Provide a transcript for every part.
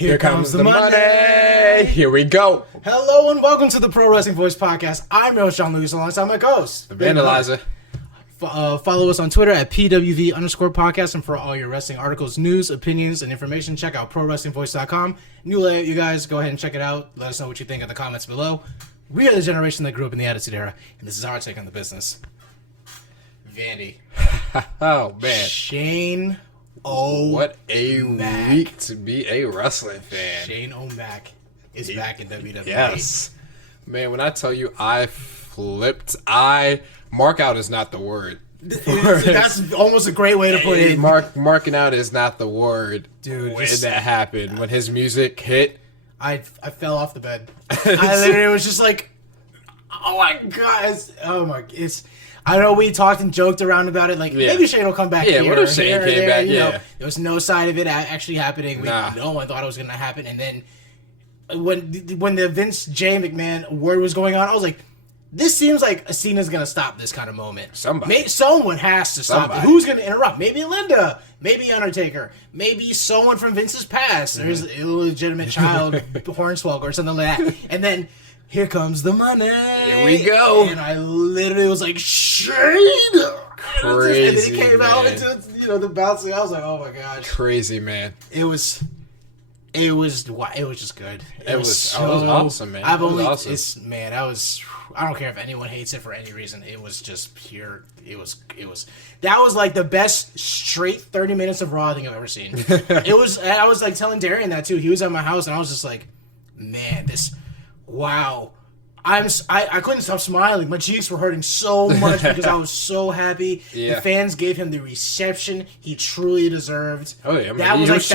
Here comes the money. Here we go. Hello and welcome to the Pro Wrestling Voice Podcast. I'm your host, Sean Lewis, alongside my co-host, The Vandalizer. Follow us on Twitter at PWV_podcast, and for all your wrestling articles, news, opinions, and information, check out ProWrestlingVoice.com. New layout, you guys. Go ahead and check it out. Let us know what you think in the comments below. We are the generation that grew up in the Attitude Era, and this is our take on the business. Vandy. Oh, man. Shane What a O'Mac. week to be a wrestling fan. Shane O'Mac is back in WWE. Yes. Man, when I tell you I flipped, mark out is not the word. That's almost a great way to put it. Marking out is not the word. Dude, when that happened, when his music hit, I fell off the bed. I literally was just like, oh my god, I know we talked and joked around about it, like maybe Shane will come back. Yeah, here, what if Shane came back? You know, Yeah, there was no sign of it actually happening. No one thought it was going to happen, and then when the Vince J. McMahon word was going on, I was like, this seems like Cena's going to stop this kind of moment. Someone has to stop it. Who's going to interrupt? Maybe Linda. Maybe Undertaker. Maybe someone from Vince's past. There's an illegitimate child, Hornswoggle or something like that. And then, here comes the money. Here we go. And I literally was like, Shane! Crazy, and then he came out into the bouncing. I was like, oh my gosh. Crazy, man. It was just good. It was awesome, man. I don't care if anyone hates it for any reason. It was just pure. That was like the best straight 30 minutes of Raw I think I've ever seen. I was like telling Darian that too. He was at my house and I was just like, man, wow. I couldn't stop smiling. My cheeks were hurting so much because I was so happy. Yeah. The fans gave him the reception he truly deserved. Oh yeah, I mean, he was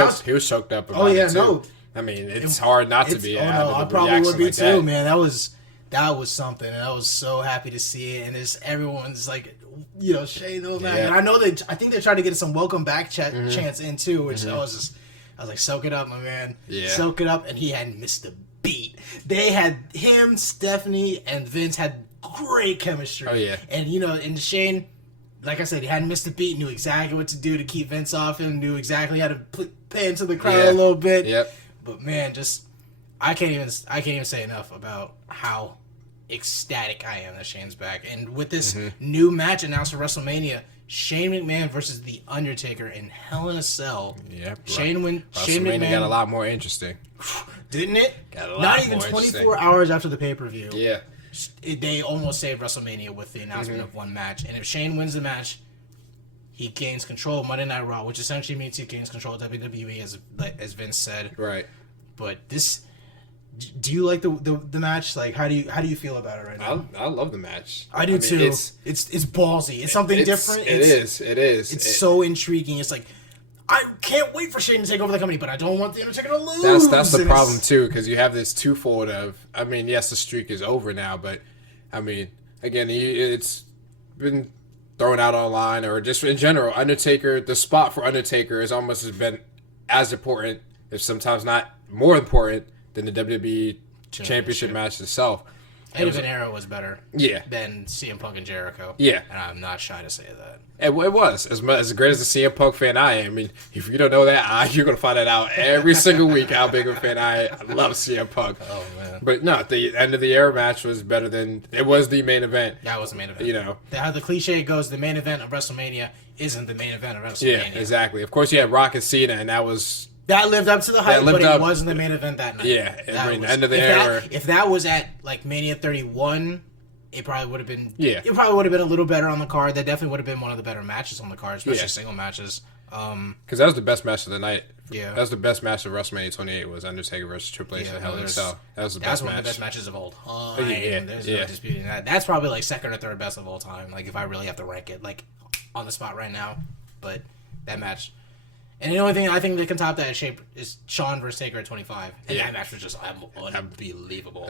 choked up about it too. I mean, it's hard not to be. I probably would be too, man. That was something, and I was so happy to see it. And everyone's like, Shane O'Mac. Yeah. And I think they tried to get some welcome back chants in too, which I was like, soak it up, my man. Yeah. Soak it up, and he hadn't missed a beat. They had him, Stephanie, and Vince had great chemistry. Oh yeah. And and Shane, like I said, he hadn't missed a beat, knew exactly what to do to keep Vince off him, knew exactly how to play into the crowd a little bit. Yep. But man, I can't even say enough about how ecstatic I am that Shane's back. And with this new match announced for WrestleMania, Shane McMahon versus The Undertaker in Hell in a Cell. Yeah. Shane McMahon got a lot more interesting. Didn't it? Got a lot Not even more 24 hours after the pay-per-view. Yeah. They almost saved WrestleMania with the announcement of one match. And if Shane wins the match, he gains control of Monday Night Raw, which essentially means he gains control of WWE, as Vince said. Right. But do you like the match? Like, how do you feel about it right now? I love the match. I do too. It's ballsy. It's something different. It is. It's so intriguing. It's like, I can't wait for Shane to take over the company, but I don't want the Undertaker to lose. That's the problem too, because you have this twofold of. I mean, yes, the streak is over now, but I mean, again, it's been thrown out online or just in general. Undertaker, the spot for Undertaker has almost been as important, if sometimes not more important, than the WWE Championship match itself. Eddie Guerrero was better than CM Punk and Jericho. Yeah. And I'm not shy to say that. It was. As great as the CM Punk fan I am, I mean, if you don't know that, you're going to find that out every single week how big of a fan I love CM Punk. Oh, man. But no, the end of the era match was better than... It was the main event. That was the main event. How the cliche goes, the main event of WrestleMania isn't the main event of WrestleMania. Yeah, exactly. Of course, you had Rock and Cena, and that was... That lived up to the hype, but it wasn't the main event that night. Yeah, the end of the era. If that was at like Mania 31, it probably would have been. Yeah. It probably would have been a little better on the card. That definitely would have been one of the better matches on the card, especially single matches. Because that was the best match of the night. Yeah. That was the best match of WrestleMania 28 was Undertaker versus Triple H and Hell in a Cell. That was the best match. One of the best matches of all time. There's no disputing that. That's probably like second or third best of all time. Like if I really have to rank it, like on the spot right now, but that match. And the only thing I think that can top that is Shawn versus Taker at 25. And that match was just unbelievable.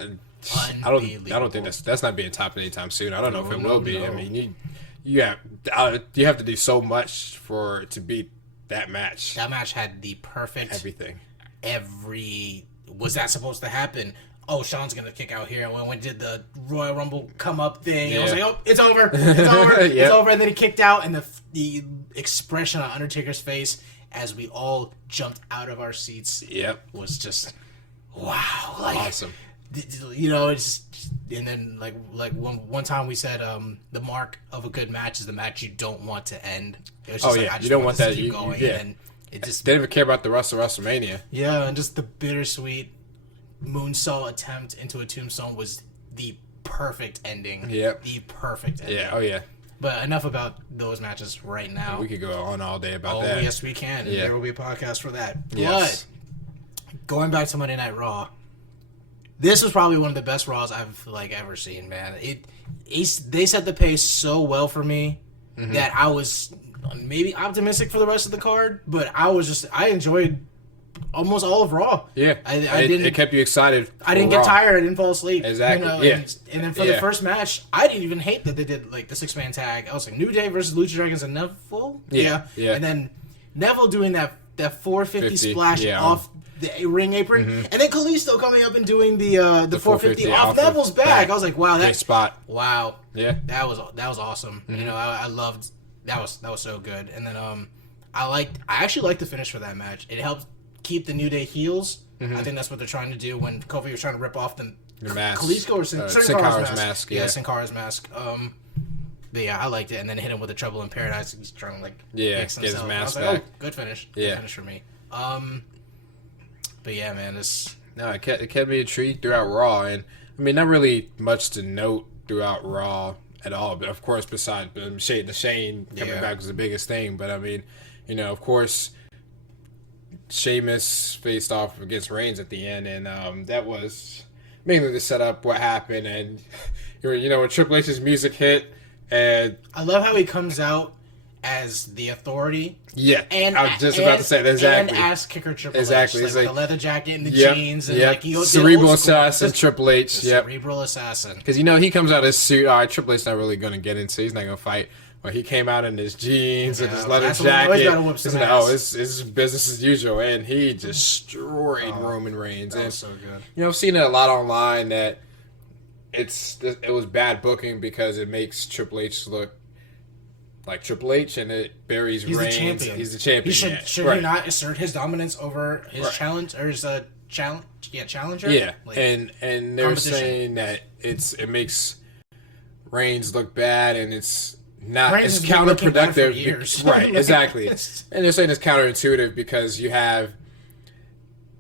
I don't think that's not being topped anytime soon. I don't know if it will be. I mean, you have to do so much to beat that match. That match had the perfect everything. Was that supposed to happen? Oh, Shawn's gonna kick out here. When we did the Royal Rumble come up thing, I was like, oh, it's over, it's over, it's over. And then he kicked out, and the expression on Undertaker's face as we all jumped out of our seats. Yep. Was just wow, like awesome. You know, it's and then like one time we said the mark of a good match is the match you don't want to end. It was just I just you don't want that. To keep going. Yeah. And it just they didn't even care about the rest of WrestleMania. Yeah, and just the bittersweet moonsault attempt into a tombstone was the perfect ending. Yep. The perfect ending. Yeah. Oh yeah. But enough about those matches right now. We could go on all day about that. Oh yes, we can. Yeah. There will be a podcast for that. Yes. But going back to Monday Night Raw. This was probably one of the best Raws I've ever seen, man. They set the pace so well for me that I was maybe optimistic for the rest of the card, but I enjoyed almost all of Raw. Yeah, it kept you excited. I didn't get tired. I didn't fall asleep. Exactly. You know, yeah. And then for the first match, I didn't even hate that they did the 6-man tag. I was like New Day versus Lucha Dragons and Neville. Yeah. And then Neville doing that 450 splash off the ring apron, and then Kalisto coming up and doing the 450 off Neville's back. I was like, wow, that spot. Wow. Yeah. That was awesome. You know, I loved that was so good. And then I actually liked the finish for that match. It helped keep the New Day heels. I think that's what they're trying to do when Kofi was trying to rip off the mask. Kalisto or Sin Cara's mask. Yeah, Sin Cara's mask. But yeah, I liked it, and then hit him with a Trouble in Paradise. He's trying to get his mask back. Oh, good finish. Yeah. Good finish for me. But yeah, man, it kept me intrigued throughout Raw, and I mean, not really much to note throughout Raw at all. But of course, besides the Shane coming back was the biggest thing. But I mean, you know, of course, Sheamus faced off against Reigns at the end, and that was mainly to set up what happened. And you know, when Triple H's music hit, and I love how he comes out as the authority. Yeah, and I was just about to say that, exactly. And ass kicker Triple exactly. H, like the leather jacket and the jeans, and cerebral assassin Triple H. Cerebral assassin. Because you know he comes out in his suit. All right, Triple H's not really going to get into. He's not going to fight. But he came out in his jeans and his leather jacket. It's business as usual, and he destroyed Roman Reigns. That was so good. You know, I've seen it a lot online that it was bad booking because it makes Triple H look like Triple H, and it buries Reigns. The champion. He's the champion. Should he not assert his dominance over his challenger? Yeah, and they're saying that it makes Reigns look bad, and it's not. Reigns it's counterproductive. Right, like, exactly. And they're saying it's counterintuitive because you have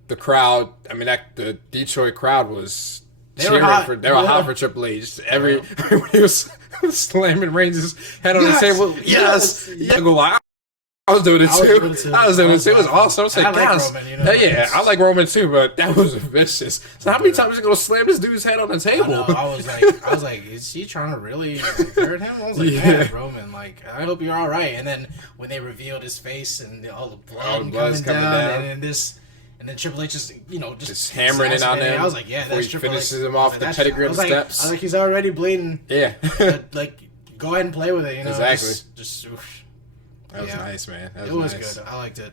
the crowd. I mean, the Detroit crowd was cheering for. They were hot for Triple H. Everybody was slamming Reigns' head on the table. Yes. I go like, I was doing it too. It was awesome. I was like, Roman, you know, I like Roman too, but that was vicious. So how many times is he gonna slam this dude's head on the table? I was like, is he trying to really hurt him? I was like, man, Roman, like, I hope you're all right. And then when they revealed his face and all the blood coming down, and then Triple H just hammering it on them. I was like, yeah, that's Triple H. Finishes him off the pedigree of the steps. I was like, he's already bleeding. Yeah. Like, go ahead and play with it. You know, exactly. Just that was nice, man. It was good. I liked it.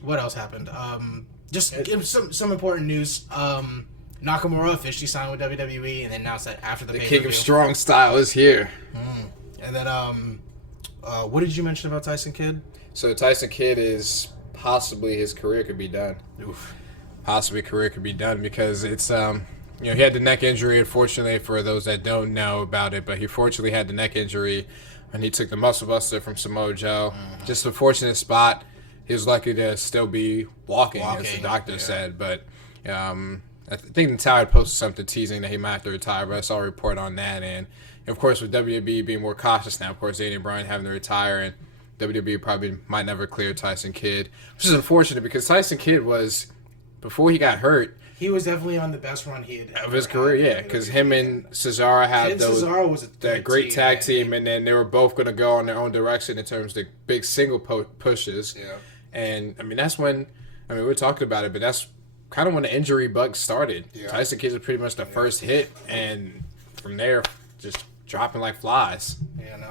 What else happened? Just give some important news. Nakamura officially signed with WWE, and then announced that after the King of Strong Style is here. And then, what did you mention about Tyson Kidd? So Tyson Kidd is possibly his career could be done. Oof. Possibly career could be done because it's he had the neck injury. Unfortunately, for those that don't know about it, but he fortunately had the neck injury, and he took the muscle buster from Samoa Joe. Just a fortunate spot. He was lucky to still be walking as the doctor said. But I think Natalia posted something teasing that he might have to retire, but I saw a report on that. And of course, with WWE being more cautious now, of course, Daniel Bryan having to retire, and WWE probably might never clear Tyson Kidd, which is unfortunate because Tyson Kidd was, before he got hurt, he was definitely on the best run he had of his career. Yeah, because him and Cesaro had that great tag team, and then they were both going to go in their own direction in terms of the big single pushes. Yeah, and I mean that's when we were talking about it, but that's kind of when the injury bug started. Yeah. Tyson Kidd was pretty much the first hit, and from there just dropping like flies. Yeah, no,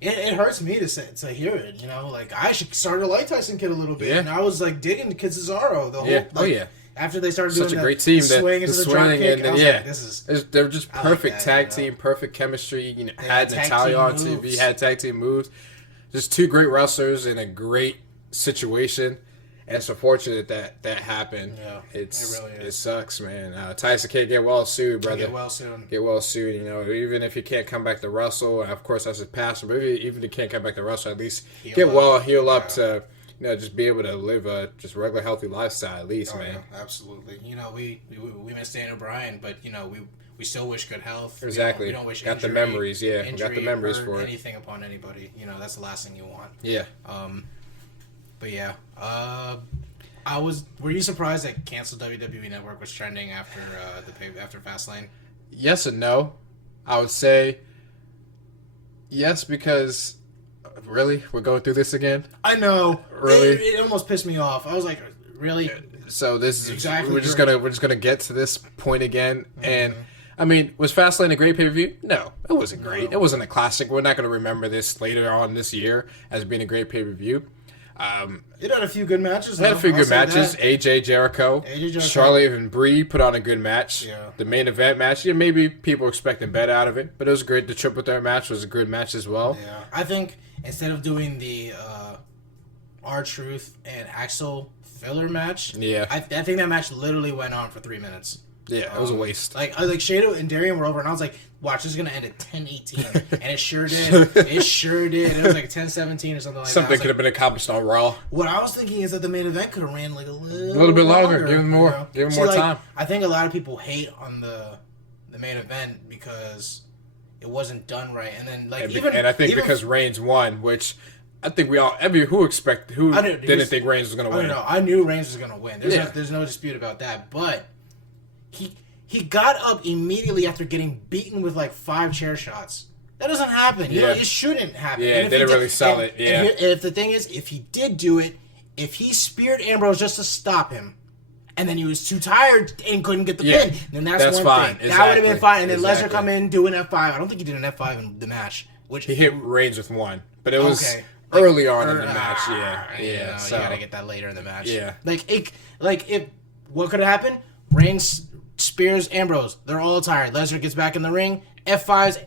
it hurts me to hear it. You know, like I actually started to like Tyson Kidd a little bit, and I was like digging Kid Cesaro the whole. After they started doing such a great team, the swing into the drop kick, I was like, they're just perfect tag team, perfect chemistry. You know, had Natalia on TV, had tag team moves. just two great wrestlers in a great situation. And it's unfortunate that happened. Yeah, it really is. It sucks, man. Tyson can't get well soon, brother. Get well soon. Get well soon. You know, even if he can't come back to wrestle, of course that's his passion. But even if he can't come back to wrestle, at least heal up to, just be able to live a just regular healthy lifestyle. At least, man. Yeah, absolutely. You know, we miss Daniel Bryan, but we still wish good health. Exactly. We don't wish got the memories. Yeah, injury, we got the memories for it. Anything upon anybody. That's the last thing you want. Yeah. But yeah, were you surprised that canceled WWE Network was trending after after Fastlane? Yes and no. I would say yes, because really we're going through this again. I know. Really, it almost pissed me off. I was like, really? So this is exactly we're just gonna get to this point again, and I mean, was Fastlane a great pay-per-view? No, it wasn't great. It wasn't a classic. We're not gonna remember this later on this year as being a great pay-per-view. It had a few good matches. It had a few good matches. AJ Jericho, Charlotte and Brie put on a good match. Yeah. The main event match, maybe people were expecting better out of it, but it was great. The triple threat match was a good match as well. Yeah, I think instead of doing the R-Truth and Axel filler match, I think that match literally went on for 3 minutes. Yeah, it was a waste. Like Shado and Darian were over, and I was like, watch, this is going to end at 10:18. And it sure did. It sure did. It was like 10:17 or something like that. Something could have been accomplished on Raw. What I was thinking is that the main event could have ran like a little bit longer. Give him more. Give him more time. I think a lot of people hate on the main event because it wasn't done right. And then I think because Reigns won, which I think we all who didn't think Reigns was going to win. I knew Reigns was going to win. There's no dispute about that. But he got up immediately after getting beaten with like 5 chair shots. That doesn't happen. It shouldn't happen. Yeah, they didn't really sell it. Yeah. And if the thing is, if he did do it, if he speared Ambrose just to stop him, and then he was too tired and couldn't get the pin, then that's one fine. thing. That would have been fine. And then Lesnar come in, do an F5. I don't think he did an F5 in the match. Which he hit Reigns with one, but it was early on in the match. Yeah. So you gotta get that later in the match. Yeah. What could have happened? Reigns spears Ambrose. They're all tired. Lesnar gets back in the ring. F5's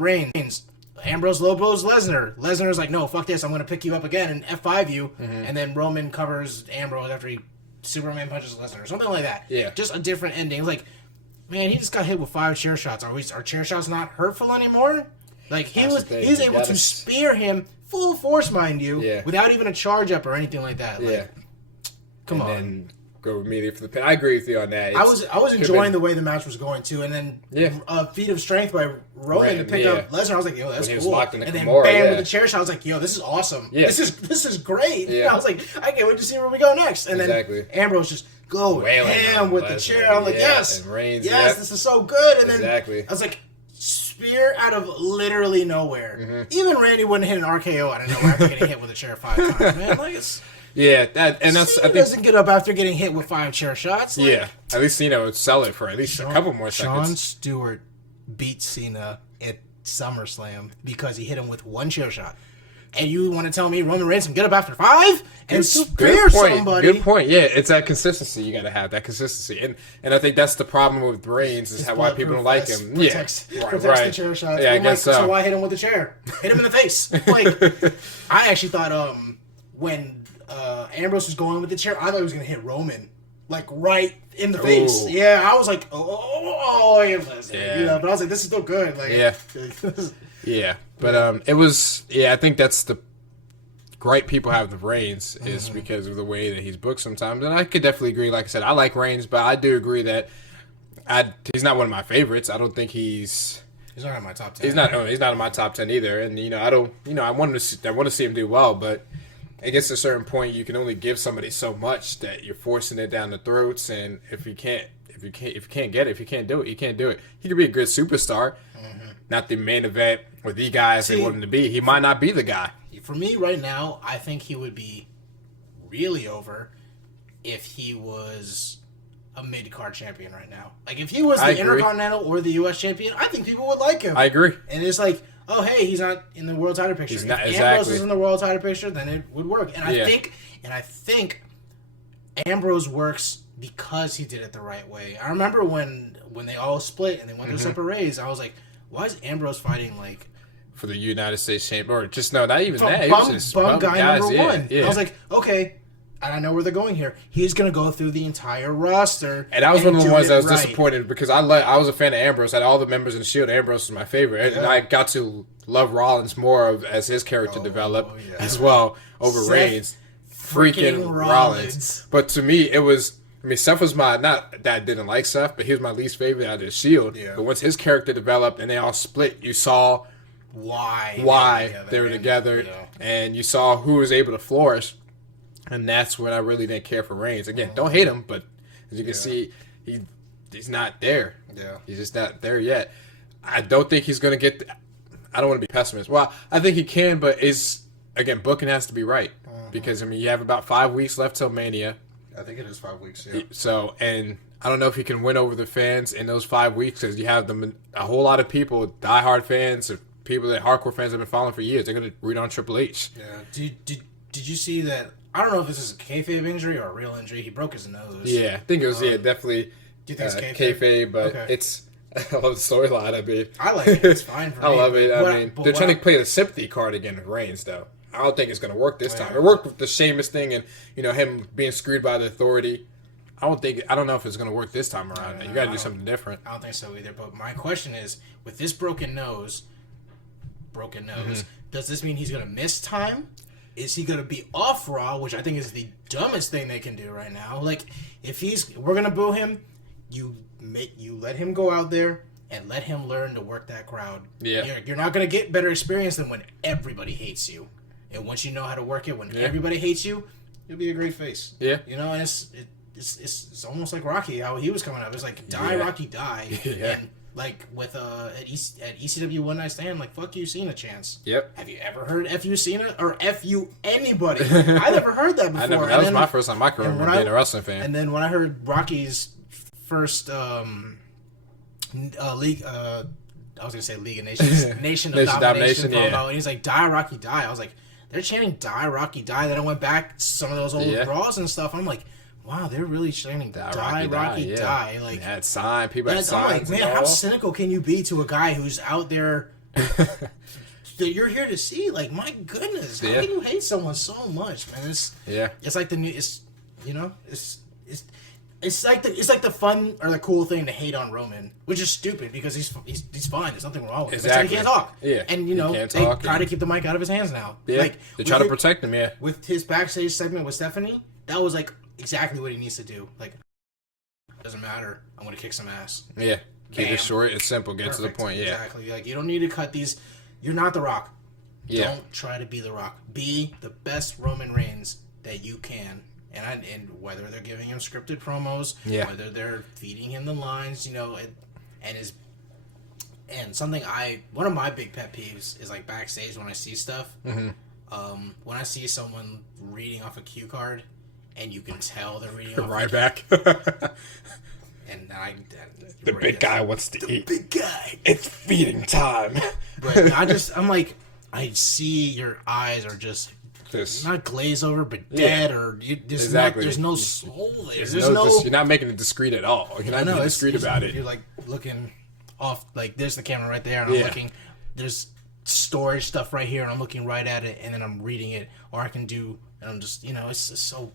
Reigns. Ambrose low blows Lesnar. Lesnar's like, no, fuck this. I'm going to pick you up again and F5 you. Mm-hmm. And then Roman covers Ambrose after he Superman punches Lesnar or something like that. Yeah. Just a different ending. Like, man, he just got hit with 5 chair shots. Are chair shots not hurtful anymore? Like, he was able to spear him full force, mind you, without even a charge up or anything like that. Like, come on. Then go immediately for the pin. I agree with you on that. I was enjoying the way the match was going too, and then feat of strength by Roman to pick up Lesnar. I was like, yo, that's cool. And then bam with the chair shot. I was like, yo, this is awesome. Yeah. This is great. Yeah. I was like, I can't wait to see where we go next. And then Ambrose just go ham with the chair. I'm like, yes, this is so good. And then I was like, spear out of literally nowhere. Mm-hmm. Even Randy wouldn't hit an RKO out of nowhere after getting hit with a chair 5 times. Man, like it's. Yeah, that's. Cena doesn't get up after getting hit with 5 chair shots. Like, at least Cena would sell it for at least a couple more seconds. Jon Stewart beat Cena at SummerSlam because he hit him with 1 chair shot. And you want to tell me Roman Reigns can get up after 5 and spear somebody? Good point. Yeah, it's that consistency you got to have. That consistency, and I think that's the problem with Reigns is why people don't like him. Protects the chair shots. Yeah, I guess so. So why hit him with a chair? Hit him in the face. Like, I actually thought when Ambrose was going with the chair, I thought he was going to hit Roman, like right in the face. Yeah, I was like, but I was like, this is still good. Like, but it was, I think that's the gripe people have with Reigns is because of the way that he's booked sometimes, and I could definitely agree. Like I said, I like Reigns, but I do agree that he's not one of my favorites. I don't think he's not in my top 10. He's not in my top 10 either, and I want to see him do well, but it gets to a certain point you can only give somebody so much that you're forcing it down the throats, and if you can't get it, if you can't do it, you can't do it. He could be a good superstar, not the main event or the guy as they want him to be. He might not be the guy. For me right now, I think he would be really over if he was a mid-card champion right now. Like, if he was the Intercontinental or the U.S. champion, I think people would like him. I agree. And it's like, oh, hey, he's not in the world title picture. He's not, if Ambrose is in the world title picture, then it would work. And I think Ambrose works because he did it the right way. I remember when they all split and they went their separate ways, I was like, why is Ambrose fighting like for the United States Champion, or just not even that. Bum, He was just bum guy guys, number one. Yeah. I was like, okay, and I know where they're going here. He's gonna go through the entire roster, and that was one of the do ones it I was right. disappointed because I was a fan of Ambrose. I had all the members in the Shield. Ambrose was my favorite, and I got to love Rollins more as his character developed as well over Seth Reigns. Freaking Rollins. But to me, it was. I mean, Seth was not that I didn't like Seth, but he was my least favorite out of the Shield. Yeah. But once his character developed and they all split, you saw why they were together, and you saw who was able to flourish, and that's when I really didn't care for Reigns. Again, don't hate him, but as you can see, he's not there. Yeah, he's just not there yet. I don't think he's going to get. I don't want to be pessimist. Well, I think he can, but again, booking has to be right because I mean you have about 5 weeks left till Mania. I think it is 5 weeks. Yeah. So, and I don't know if he can win over the fans in those 5 weeks because you have a whole lot of people, diehard fans, or people that hardcore fans have been following for years. They're going to root on Triple H. Yeah. Did you see that? I don't know if this is a kayfabe injury or a real injury. He broke his nose. Yeah, I think it was. Definitely. Do you think it's kayfabe? But it's. I love the storyline. I like it. It's fine for me. I love it. I mean, they're trying to play the sympathy card again with Reigns, though. I don't think it's going to work this time. It worked with the Sheamus thing and, him being screwed by the Authority. I don't know if it's going to work this time around. You got to do something different. I don't think so either. But my question is, with this broken nose, does this mean he's going to miss time? Is he going to be off Raw, which I think is the dumbest thing they can do right now? Like, if we're going to boo him, you let him go out there and let him learn to work that crowd. Yeah. You're not going to get better experience than when everybody hates you. And once you know how to work it, when everybody hates you, you'll be a great face. Yeah. And it's almost like Rocky, how he was coming up. It's like, die, Rocky, die. Yeah. And like with at ECW One Night Stand, like, fuck you, Cena chance. Yep. Have you ever heard F you Cena or F you anybody? I never heard that before. That was my first time I can remember being a wrestling fan. And then when I heard Rocky's first league, I was gonna say League of Nations, Nation of Domination promo, and he's like, die, Rocky, die. I was like, they're chanting die, Rocky, die. Then I went back to some of those old Raws and stuff. I'm like, wow, they're really chanting die, Rocky, die. Like, had sign, people had signs. I'm like, man, how cynical can you be to a guy who's out there that you're here to see? Like, my goodness, how can you hate someone so much, man? It's like the new, it's like the fun or the cool thing to hate on Roman, which is stupid because he's fine. There's nothing wrong with him. Exactly. He can't talk. Yeah. And they try to keep the mic out of his hands now. Yeah. Like, they try to protect him. Yeah. With his backstage segment with Stephanie, that was like exactly what he needs to do. Like, doesn't matter. I'm gonna kick some ass. Yeah. Keep it short and simple. Get to the point. Yeah. Exactly. Like, you don't need to cut these. You're not The Rock. Yeah. Don't try to be The Rock. Be the best Roman Reigns that you can. And whether they're giving him scripted promos, whether they're feeding him the lines, and something one of my big pet peeves is like backstage when I see stuff. Mm-hmm. When I see someone reading off a cue card, and you can tell they're reading off right back. And the big guy wants to eat. The big guy. It's feeding time. But I'm like, I see your eyes are just not glazed over, but dead, or there's no soul there. There's no. You're not making it discreet at all. You're not being discreet about it. You're like looking off, like there's the camera right there, and I'm looking. There's storage stuff right here, and I'm looking right at it, and then I'm reading it, or I can do, and I'm just, it's just so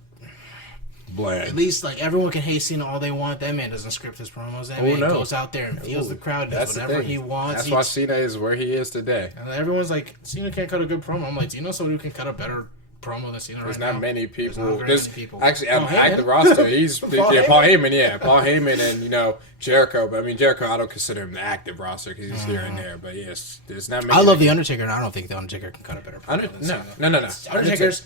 bland. At least like everyone can hate Cena all they want. That man doesn't script his promos. That man goes out there and feels the crowd, does whatever he wants. That's why Cena is where he is today. And everyone's like, Cena can't cut a good promo. I'm like, do you know someone who can cut a better promo than Cena? There's right not now? many people. There's not many people. Actually, at the roster, he's Paul Heyman. Paul Heyman and Jericho. But I mean, Jericho, I don't consider him the active roster because he's here and there. But yes, there's not many. I love the Undertaker, and I don't think the Undertaker can cut a better promo than Cena. No. Undertaker's.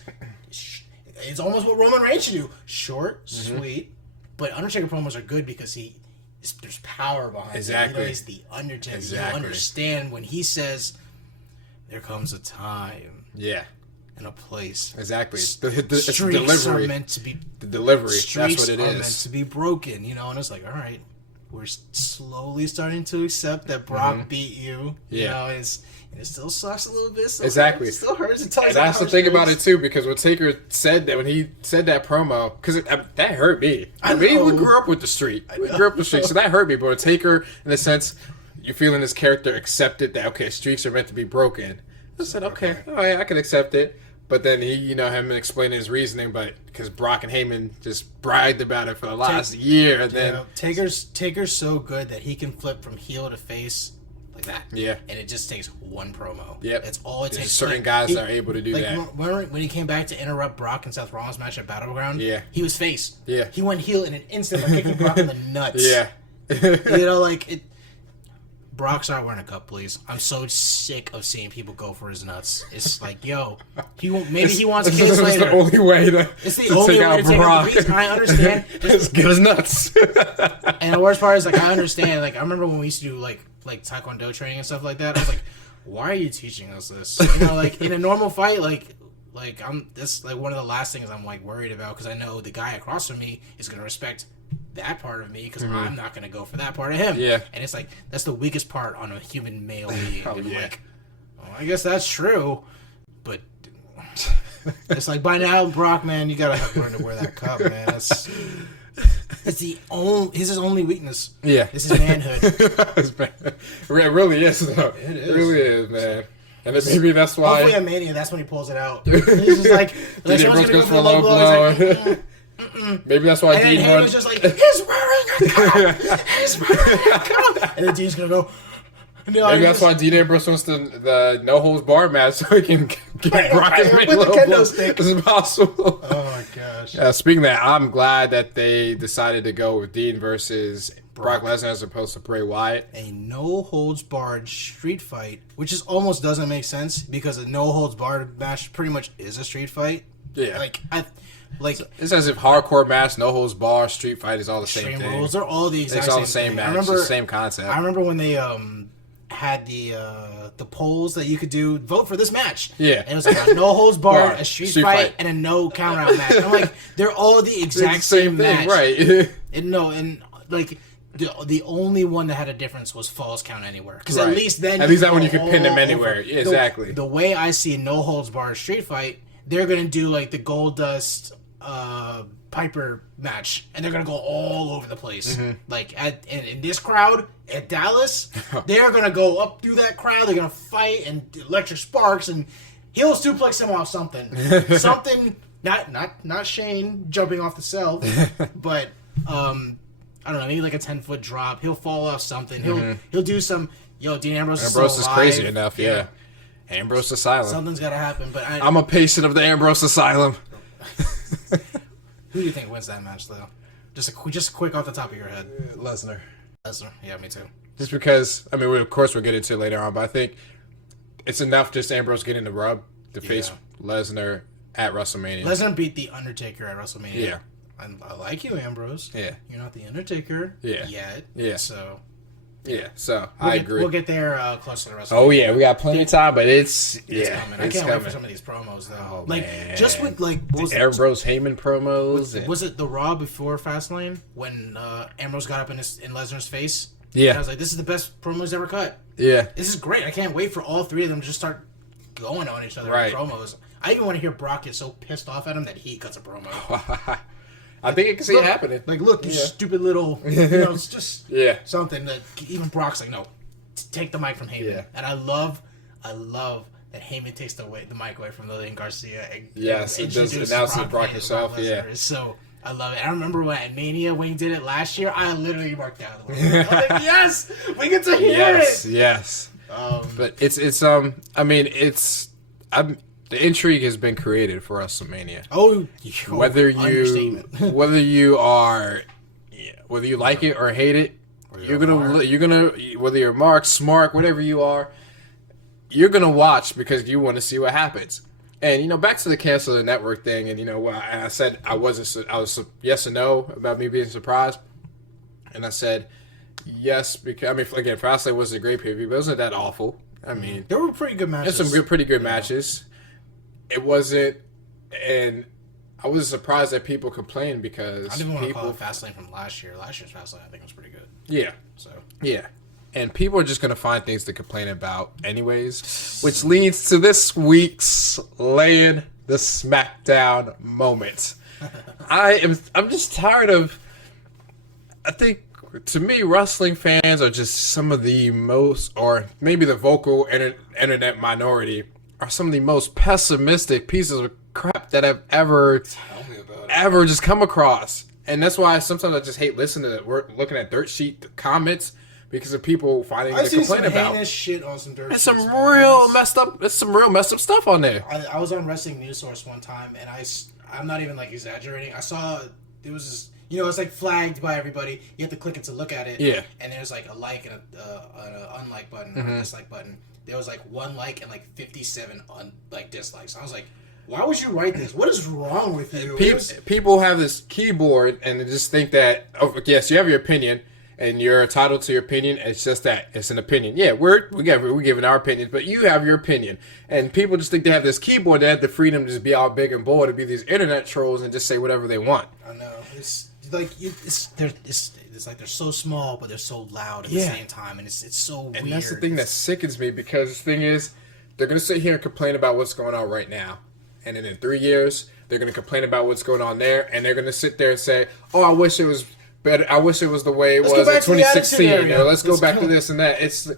It's almost what Roman Reigns should do. Short, sweet, but Undertaker promos are good because there's power behind it. Exactly. He's the Undertaker. Exactly. You understand when he says, "There comes a time." Yeah. And a place. Exactly. It's delivery. Are meant to be. The delivery. Streaks that's what it are is. meant to be broken. And it's like, all right, we're slowly starting to accept that Brock beat you. Yeah. And it still sucks a little bit. Exactly. It still hurts. And that's the thing about it too, because when Taker said that, when he said that promo, because that hurt me. We grew up with the street. We grew up with the street, so that hurt me. But Taker, in a sense, you're feeling this character accepted that, okay, streaks are meant to be broken. I said, okay, all right, I can accept it. But then he, him explaining his reasoning, but because Brock and Heyman just bragged about it for the last year, and then Taker's so good that he can flip from heel to face like that. Yeah, and it just takes one promo. Yep, that's all it takes. Certain guys are able to do that. When he came back to interrupt Brock and Seth Rollins' match at Battleground, yeah, he was face. Yeah, he went heel in an instant, like kicking Brock in the nuts. Yeah, like it. Brock, start wearing a cup, please. I'm so sick of seeing people go for his nuts. It's like, yo, maybe he wants kids later. It's the only way to. It's the only way to take out the beast. I understand. Just get his nuts. And the worst part is, like, I understand. Like, I remember when we used to do like Taekwondo training and stuff like that. I was like, why are you teaching us this? Like in a normal fight, like this like one of the last things I'm like worried about, because I know the guy across from me is gonna respect that part of me, because I'm not going to go for that part of him. Yeah. And it's like, that's the weakest part on a human male being. Oh, yeah. Like, well, I guess that's true. But it's like, by now, Brock, man, you got to learn to wear that cup, man. It's his only weakness. Yeah. It's his manhood. It really is, though. It really is, man. And then maybe that's why. Hopefully at Mania, that's when he pulls it out. He's just like someone's going to go for a low blow. Maybe that's why Dean won. Was just like, he's wearing a cup. He's wearing a cup. And then Dean's gonna go. Maybe that's why Dean Ambrose wants the no holds barred match, so he can get Brock as many low blows as possible. Oh my gosh. Speaking of that, I'm glad that they decided to go with Dean versus Brock Lesnar as opposed to Bray Wyatt. A no holds barred street fight, which is almost doesn't make sense, because a no holds barred match pretty much is a street fight. Yeah. It's as if hardcore match, no holds bar, street fight is all the same thing. Rules, they're all the exact same. It's all same the same thing. match. It's the same concept. I remember when they had the polls that you could do, vote for this match. Yeah. And it was like a no holds barred, a street fight, and a no count out match. I'm like, they're all the exact same thing, match. Right. The only one that had a difference was Falls Count Anywhere, because right. at least that one you could pin them anywhere. Yeah, exactly. The way I see a no holds barred street fight, they're gonna do like the Goldust Piper match, and they're gonna go all over the place. Mm-hmm. Like in this crowd at Dallas, they're gonna go up through that crowd. They're gonna fight and electric sparks, and he'll suplex him off something, not Shane jumping off the cell, but I don't know, maybe like a 10-foot drop. He'll fall off something. He'll do some. Dean Ambrose is crazy enough. Yeah. Ambrose Asylum. Something's got to happen, but I'm a patient of the Ambrose Asylum. Who do you think wins that match, though? Just quick off the top of your head. Lesnar. Yeah, me too. Just because, I mean, of course we'll get into it later on, but I think it's enough just Ambrose getting the rub to face Lesnar at WrestleMania. Lesnar beat The Undertaker at WrestleMania. Yeah. I like you, Ambrose. Yeah. You're not The Undertaker yet. Yeah. So... Yeah, so I agree. We'll get there closer to WrestleMania. Oh yeah, we got plenty of time, but it's coming. I can't wait for some of these promos though. Oh, man. Just with the Ambrose Heyman promos. Was it the Raw before Fastlane when Ambrose got up in Lesnar's face? Yeah, and I was like, this is the best promo he's ever cut. Yeah, this is great. I can't wait for all three of them to just start going on each other with promos. I even want to hear Brock get so pissed off at him that he cuts a promo. I think I can see it happening. Like, look, you stupid little, it's just something that even Brock's like, no, take the mic from Heyman. Yeah. And I love that Heyman takes the mic away from Lillian Garcia. And it does announce Brock himself. Yeah. So I love it. I remember when at Mania when he did it last year, I literally marked down the word. I was like, yes, we get to hear it. Yes. But it's the intrigue has been created for WrestleMania. Whether you like it or hate it, you're gonna whether you're Mark, Smart, whatever you are, you're gonna watch because you want to see what happens. And back to the cancel the network thing, and I said I was yes and no about me being surprised, and I said yes because again, Fastlane was a great pay-per-view, but it wasn't that awful. I mean, there were pretty good matches. There's some pretty good matches. It wasn't, and I was surprised that people complained because I didn't want to call it Fastlane from last year. Last year's Fastlane, I think, was pretty good. Yeah. And people are just going to find things to complain about anyways, which leads to this week's laying the SmackDown moment. I'm just tired of, I think to me, wrestling fans are just some of the most, or maybe the vocal internet minority, are some of the most pessimistic pieces of crap that I've ever just come across. And that's why sometimes I just hate listening to we're looking at dirt sheet comments because of people finding to complain about. I've shit on some dirt. It's some real messed up. It's some real messed up stuff on there. I was on Wrestling News Source one time, and I'm not even like exaggerating. I saw it was just, it's like flagged by everybody. You have to click it to look at it. Yeah. And there's like a like and an unlike button or a dislike button. There was like 1 like and like 57 dislikes. I was like, why would you write this? What is wrong with you? People have this keyboard and they just think that, yes, you have your opinion and you're entitled to your opinion. It's just that it's an opinion. Yeah, we're giving our opinions, but you have your opinion. And people just think they have this keyboard. They have the freedom to just be all big and bold and be these internet trolls and just say whatever they want. I know. It's like it's like they're so small, but they're so loud at the same time, and it's so weird. And that's the thing that sickens me, because the thing is, they're gonna sit here and complain about what's going on right now, and then in 3 years, they're gonna complain about what's going on there, and they're gonna sit there and say, "Oh, I wish it was better. I wish it was the way it was in 2016. Or let's go back to this and that." It's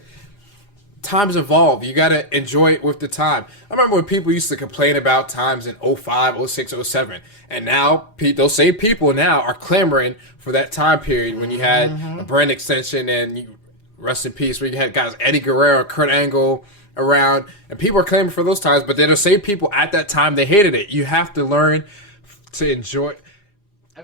times evolve. You gotta enjoy it with the time. I remember when people used to complain about times in 05, 06, 07, and now those same people now are clamoring for that time period when you had a brand extension and rest in peace, where you had guys Eddie Guerrero, Kurt Angle around, and people are clamoring for those times. But they're the same people at that time, they hated it. You have to learn to enjoy.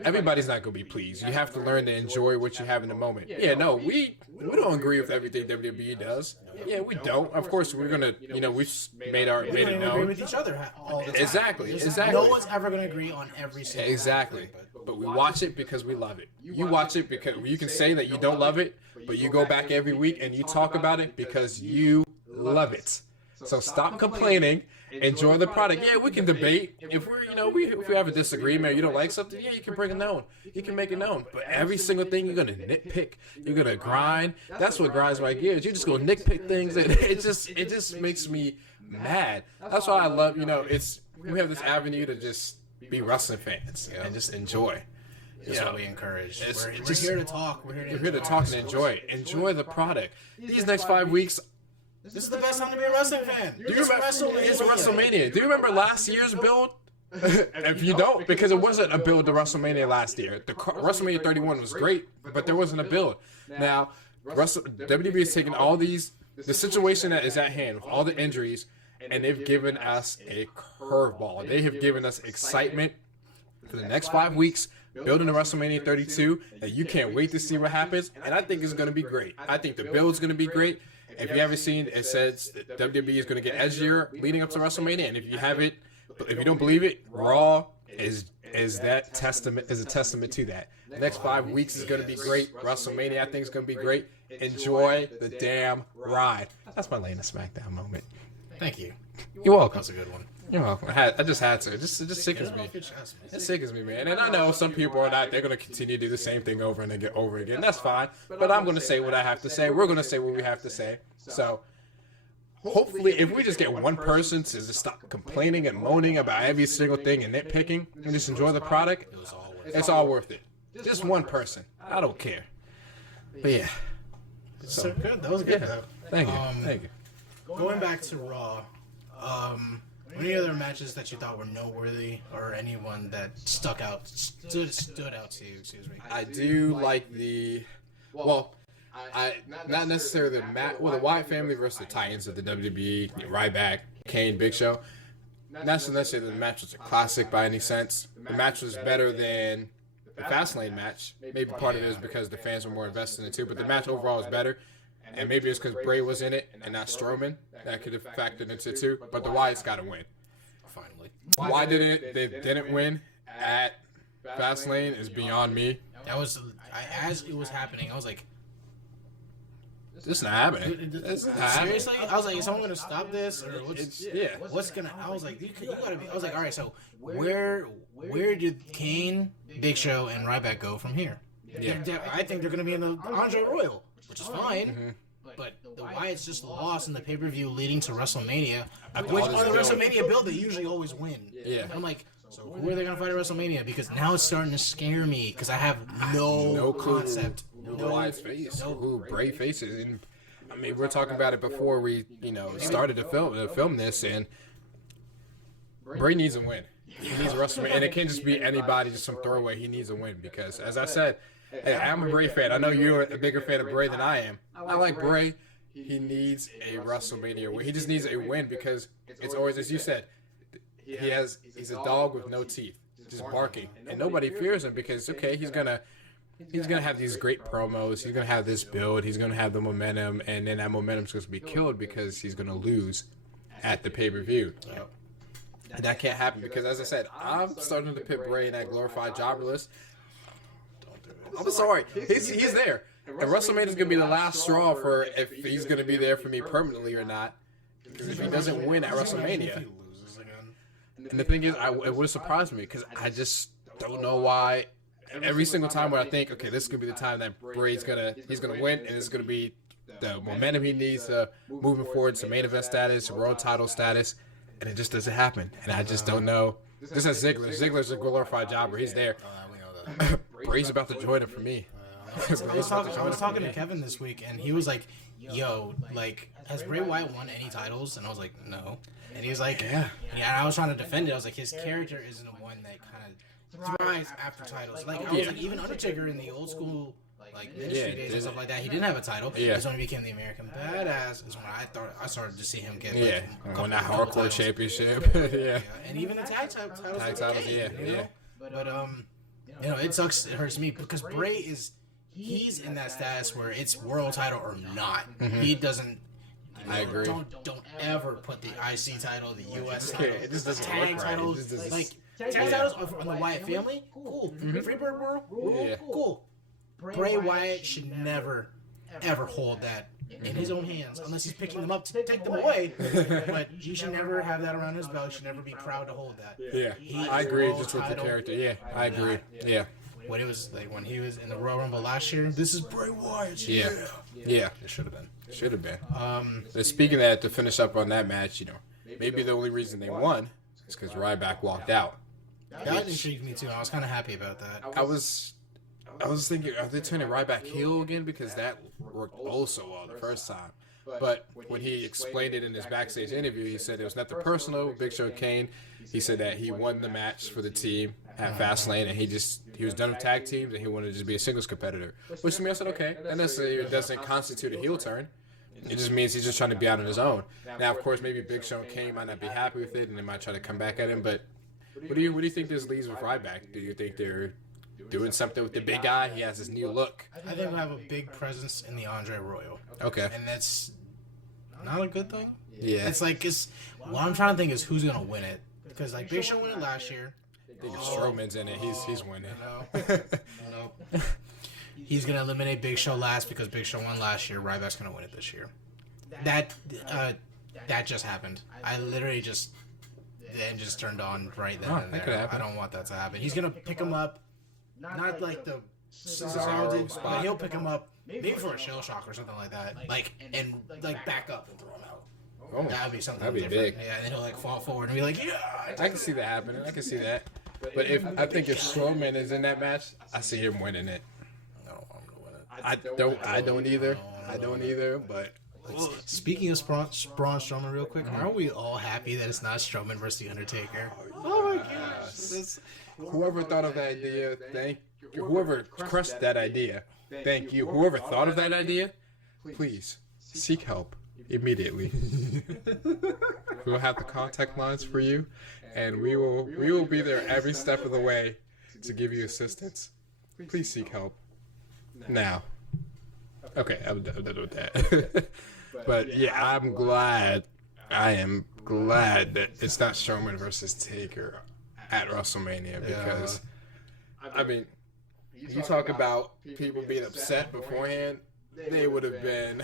Everybody's not going to be pleased. You have to learn to enjoy what you have in the moment. Yeah, no, we don't agree with everything WWE does. Yeah, we don't. Of course, we're going to, we've made it known. Agree with each other all the time. Exactly. No one's ever going to agree on every single Exactly. But we watch it because we love it. You watch it because you can say that you don't love it, but you go back every week and you talk about it because you love it. So stop complaining. Enjoy the product. Yeah, we can debate. If if we have a disagreement or you don't like something, yeah, you can bring it known. You can make it known. But every single thing you're gonna nitpick, you're gonna grind. That's what grinds my gears. You just go nitpick things, and it just makes me mad. That's why I love. We have this avenue to just be wrestling fans and just enjoy. That's what we encourage. We're here to talk. We're here to talk and enjoy it. Enjoy the product. These next 5 weeks. This is the best time to be a wrestling fan. It's WrestleMania. Do you remember last year's build? If you don't, because it wasn't a build to WrestleMania last year. The WrestleMania 31 was great, but there wasn't a build. Now, WWE is taking all the situation that is at hand with all the injuries, and they've given us a curveball. They have given us excitement for the next 5 weeks, building to WrestleMania 32, that you can't wait to see what happens, and I think it's going to be great. I think the build's going to be great. If you haven't seen, it says that WWE is going to get edgier leading up to WrestleMania, and if you don't believe it, Raw is a testament to that. The next 5 weeks is going to be great. WrestleMania, I think, is going to be great. Enjoy the damn ride. That's my Lana SmackDown moment. Thank you. You're welcome. That's a good one. You're welcome. I just had to. It just sickens me. It sickens me, man. And I know some people are not. They're going to continue to do the same thing over and over again. That's fine. But I'm going to say what I have to say. We're going to say what we have to say. So hopefully, if we just get one person to just stop complaining and moaning about every single thing and nitpicking and just enjoy the product, it's all worth it. Just one person. I don't care. But yeah. So good. That was good, though. Thank you. Going back to Raw, any other matches that you thought were noteworthy, or anyone that stood out to you? Excuse me. I do like not necessarily the Wyatt family versus the Titans of the WWE, Ryback, Kane, Big Show. Not necessarily the match was a classic by any sense. The match was better than the Fastlane match. Maybe part of it is because the fans were more invested in it too, but the match overall was better. And maybe it's because Bray was in it and not Strowman. That could have factored into it too. But the Wyatts got to win. Finally. Why they didn't win at Fastlane is beyond me. That was, as it was happening, I was like, this is not happening. Seriously? I was like, is someone going to stop this? Or what's going to, I was like, you got to be, I was like, all right, so where did Kane, Big Show, and Ryback go from here? Yeah. I think they're going to be in the Andre Royal, which is fine. Mm-hmm. But the Wyatts just lost in the pay-per-view leading to WrestleMania, which on the WrestleMania build, they usually always win. Yeah. I'm like, so who are they going to fight at WrestleMania? Because now it's starting to scare me, because I have no concept Wyatt's face, who Bray faces. And I mean, we're talking about it before we, started to film this, and Bray needs a win. He needs a WrestleMania, and it can't just be anybody, just some throwaway. He needs a win because, as I said, hey, I'm a Bray fan. I know you're a bigger fan of Bray than I am. I like Bray. He needs a WrestleMania win. He just needs a win because it's always, as you said, he's a dog with no teeth, just barking, and nobody fears him because he's gonna have these great promos. He's gonna have this build. He's gonna have the momentum, and then that momentum's going to be killed because he's gonna lose at the pay-per-view. And that can't happen because, as I said, I'm starting to put Bray in that glorified jobber list. I'm sorry, he's there. And WrestleMania is going to be the last straw for if he's going to be there for me permanently or not. Because if he doesn't win at WrestleMania, and the thing is, it would surprise me because I just don't know why. Every single time when I think, okay, this is going to be the time that Bray's he's going to win, and it's going to be the momentum he needs moving forward to main event status, world title status, and it just doesn't happen. And I just don't know. This is Ziggler. Ziggler's a glorified jobber. He's there. Bray's about to join it for me. I was talking to Kevin this week, and he was like, "Yo, like, has Bray Wyatt won any titles?" And I was like, "No." And he was like, "Yeah." And I was trying to defend it. I was like, "His character isn't one that kind of thrives after titles." Like, I was like, even Undertaker in the old school like ministry days and stuff like that, he didn't have a title. Yeah. It's when he became the American Badass is when I started to see him get won that hardcore championship. yeah, and even the tag titles. Yeah. But it sucks. It hurts me because Bray he's in that status where it's world title or not. Mm-hmm. He doesn't. I agree. Don't ever put the IC title, the US title, it just doesn't tag look titles. Right. Like tag titles on the Wyatt family, cool. Mm-hmm. Freebird World, cool. Bray Wyatt should never ever hold that in his own hands unless he's picking them up to take them away. But he should never have that around his belt. He should never be proud to hold that. Yeah, I agree. Just with the character. Yeah, I agree. Yeah. When it was like when he was in the Royal Rumble last year, this is Bray Wyatt. Yeah. It should have been. Should have been. Speaking of that, to finish up on that match, maybe the only reason they won is because Ryback walked out. That intrigued me too. I was kind of happy about that. I was thinking, are they turning Ryback heel again? Because that worked oh so well the first time. But when he explained it in his backstage interview, he said it was nothing personal. Big Show Kane, he said that he won the match for the team at Fastlane, and he was done with tag teams, and he wanted to just be a singles competitor. Which to me, I said, okay, that necessarily doesn't constitute a heel turn. It just means he's just trying to be out on his own. Now, of course, maybe Big Show Kane might not be happy with it, and they might try to come back at him. But what do you think this leaves with Ryback? Do you think they're doing something with the big guy? He has this new look. I think we'll have a big presence in the Andre Royal. Okay. And that's not a good thing. Yeah. What I'm trying to think is who's going to win it. Because, like, Big Show won it last year. I think Strowman's in it. He's winning. No. He's going to eliminate Big Show last because Big Show won last year. Ryback's going to win it this year. That just happened. I literally the engine just turned on right then and there. I don't want that to happen. He's going to pick him up. Not like the Cesaro did, but he'll pick him up maybe for a shell shock or something like that. Like back up and throw him out. Oh, that would be something that'd be different. big. Yeah, and then he'll fall forward and be like, yeah. I can see that happening. I can see that. But if Strowman is in that match, I see him winning it. No, I'm gonna win it. I don't either. I don't either. But speaking of Braun Strowman, real quick, aren't we all happy that it's not Strowman versus the Undertaker? Oh my gosh! Whoever thought of that idea, whoever crushed that idea, thank you. Whoever thought of that idea, please seek help immediately. We'll have the contact lines for you, and we will be there every step of the way to give you assistance. Please seek help now. Okay, I'm done with that. But yeah, I am glad that it's not Strowman versus Taker at WrestleMania because, I mean, you talk about people being upset beforehand, they would have been.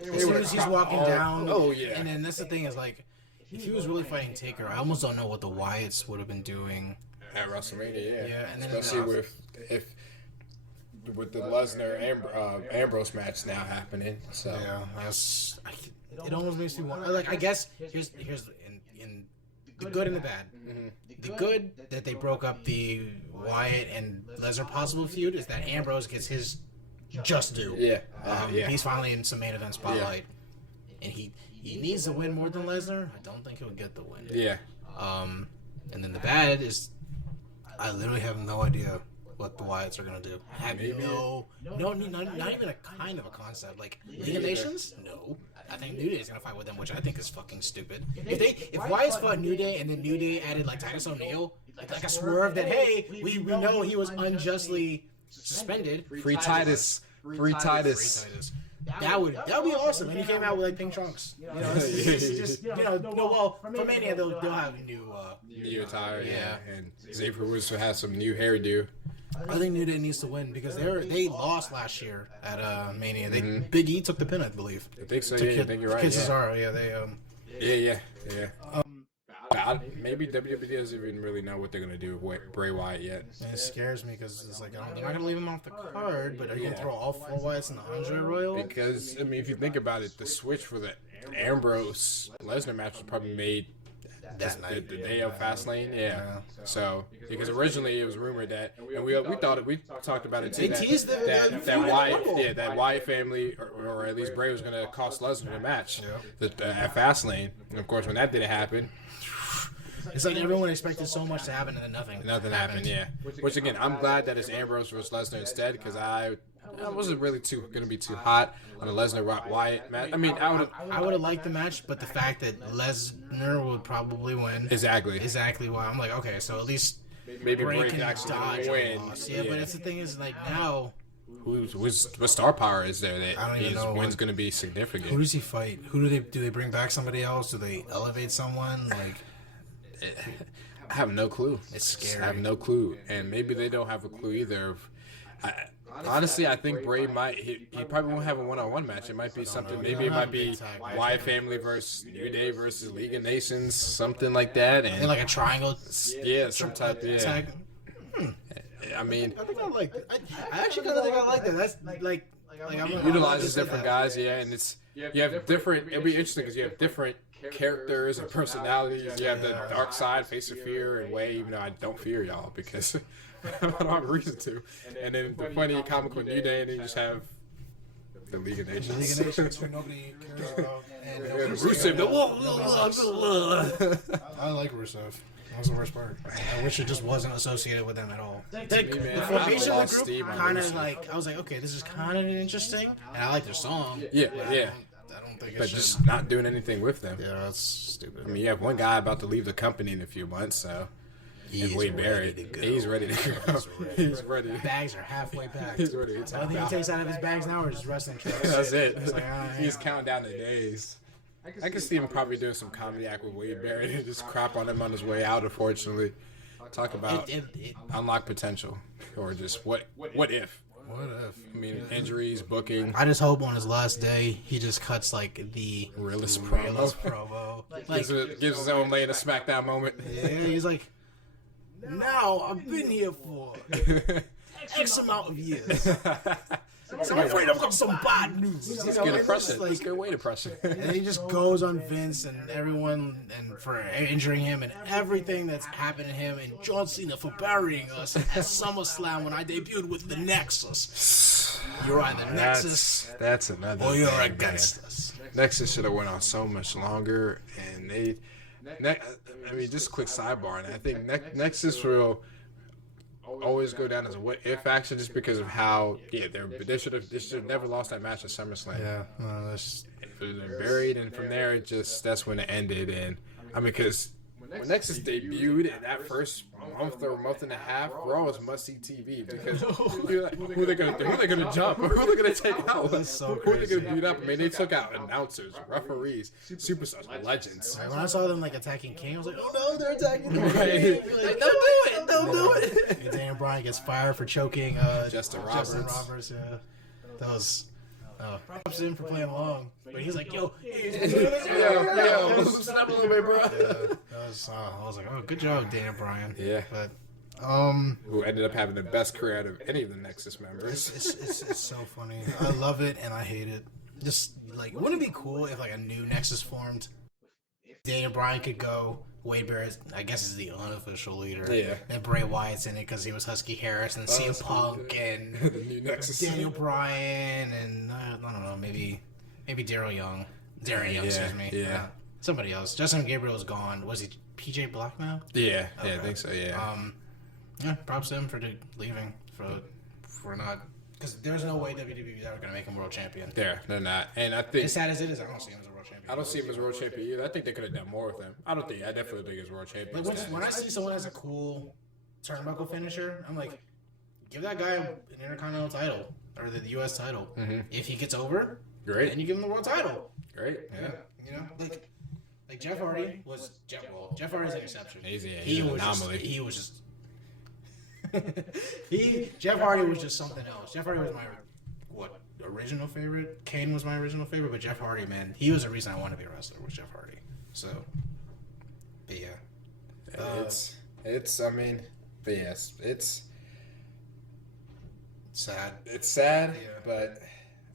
As soon as he's walking down, oh yeah. And then that's the thing is like, if he was really fighting Taker, I almost don't know what the Wyatts would have been doing at WrestleMania. Yeah, and then especially with the Lesnar Ambrose match now happening. So yeah, it almost makes me want. Like, I guess here's in the good and the bad. Mm-hmm. The good that they broke up the Wyatt and Lesnar possible feud is that Ambrose gets his just due. Yeah. He's finally in some main event spotlight, and he needs to win more than Lesnar. I don't think he'll get the win. Yeah. And then the bad is, I literally have no idea what the Wyatts are gonna do. I have not even a kind of a concept. Like League of Nations, no. I think New Day is gonna fight with them, which I think is fucking stupid. If Wyatt's fought New Day and then New Day added like Titus O'Neil, like a swerve that hey, we know he was unjustly suspended. Free Titus. That would be awesome. And he came out with like pink trunks. You know, it's just for Mania they'll have a new attire. Yeah, and Xavier Woods will have some new hairdo. I think New Day needs to win because they lost last year at Mania. Big E took the pin, I believe. I think so. Yeah, I think you're right. Cesaro, yeah, Maybe WWE doesn't even really know what they're gonna do with Bray Wyatt yet. And it scares me because it's like they're not gonna leave him off the card, but are you gonna throw all 4 Wyatts in the Andre Royal? Because I mean, if you think about it, the switch for the Ambrose Lesnar match was probably made the day of Fastlane. Yeah. So because originally it was rumored that, and we talked about it too. That Wyatt family or at least Bray was gonna cost Lesnar the match at Fastlane, and of course when that didn't happen. It's like everyone expected so much to happen and then nothing. Nothing happened, yeah. Which again, I'm glad that it's Ambrose versus Lesnar instead because I wasn't really going to be too hot on a Lesnar Wyatt match. I mean, I would have liked the match, but the fact that Lesnar would probably win exactly why I'm like, okay, so at least maybe Bray can actually win. Yeah, but it's the thing is like now. What star power is there that his win's going to be significant? Who does he fight? Who do they bring back somebody else? Do they elevate someone like? I have no clue. It's scary. I have no clue, and maybe they don't have a clue either. Honestly, I think Bray might. He probably won't have a one-on-one match. It might be something. Maybe it might be Wyatt family versus New Day versus League of Nations, something like that, and like a triangle. Yeah, some type. Yeah. I mean, I think I like it. I actually kind of think I like that. That's like utilizes different guys. Yeah, and it's you have different. It'll be interesting because you have different characters and personalities. You have the dark side, Face of Fear, and Way. Even though I don't fear y'all because I don't have a reason to. And then the funny comical New Day, and then you just have the League of Nations. The League of Nations, who nobody cares about. And Rusev. I like Rusev. That was the worst part. I wish it just wasn't associated with them at all. The formation of the group kind of like I was like, okay, this is kind of interesting, and I like their song. Yeah. I don't think but just not doing anything with them. Yeah, that's stupid. I mean, you have one guy about to leave the company in a few months, so he's Wade Barrett. He's ready to go. He's ready. Bags are halfway packed. He's ready. The only thing he takes out of his bags now are just wrestling trucks. That's it. Like, he's counting down the days. I can see him probably doing some comedy act with Wade Barrett and just crap on him on his way out. Unfortunately, talk about unlocked potential or just what if. What if? I mean, injuries, booking. I just hope on his last day he just cuts like the realist promo. Like, gives his own laying a SmackDown moment. Yeah, he's like, now I've been here for X amount of years. So I'm afraid I've got some bad news. Let's get depression. Let's get away depression. And he just goes on Vince and everyone and for injuring him and everything that's happened to him and John Cena for burying us at SummerSlam when I debuted with the Nexus. You're on the Nexus. That's another. Or you're against us. Nexus should have went on so much longer, and I mean, just a quick sidebar, and I think Nexus will always go down as a what if action just because of how they should have never lost that match at SummerSlam. Yeah, they're buried, and from there that's when it ended. And I mean, because when Nexus debuted in that first month or month and a half, Raw was must-see TV because who are they gonna jump? Who are they gonna take out? Who are they gonna beat up? I mean, they took out announcers, referees, superstars, legends. When I saw them like attacking King, I was like, oh no, they're attacking King. Like, don't do it. And Daniel Bryan gets fired for choking Justin Roberts. Yeah, that was. Props to him for playing along, but he's like, yo, snap a little bit, bro. Yeah, I was like, oh, good job, Daniel Bryan. Yeah, but who ended up having the best career out of any of the Nexus members. It's so funny. I love it and I hate it. Just like, wouldn't it be cool if like a new Nexus formed? Daniel Bryan could go Wade Barrett, I guess, is the unofficial leader. Yeah. And Bray Wyatt's in it because he was Husky Harris and CM Punk and the new Nexus. Daniel Bryan and I don't know, maybe Darren Young, excuse me. Yeah. Somebody else. Justin Gabriel was gone. Was he PJ Black now? Yeah, okay. I think so. Yeah. Yeah. Props to him for leaving for not. Because there's no way WWE is ever going to make him world champion. They're not. And I think... As sad as it is, I don't see him as a world champion. I don't see him as a world champion either. I think they could have done more with him. I definitely think he's world champion. Like when I see someone has a cool turnbuckle finisher, I'm like, give that guy an Intercontinental title. Or the U.S. title. Mm-hmm. If he gets over, great. Then you give him the world title. Great. Yeah. You know? Like Jeff Hardy was... Jeff Hardy's an exception. He's an anomaly. He was just... Jeff Hardy was just something else. Jeff Hardy was my original favorite. Kane was my original favorite, but Jeff Hardy, man, he was the reason I wanted to be a wrestler. Was Jeff Hardy? So, but yeah, it's sad. It's sad, yeah. But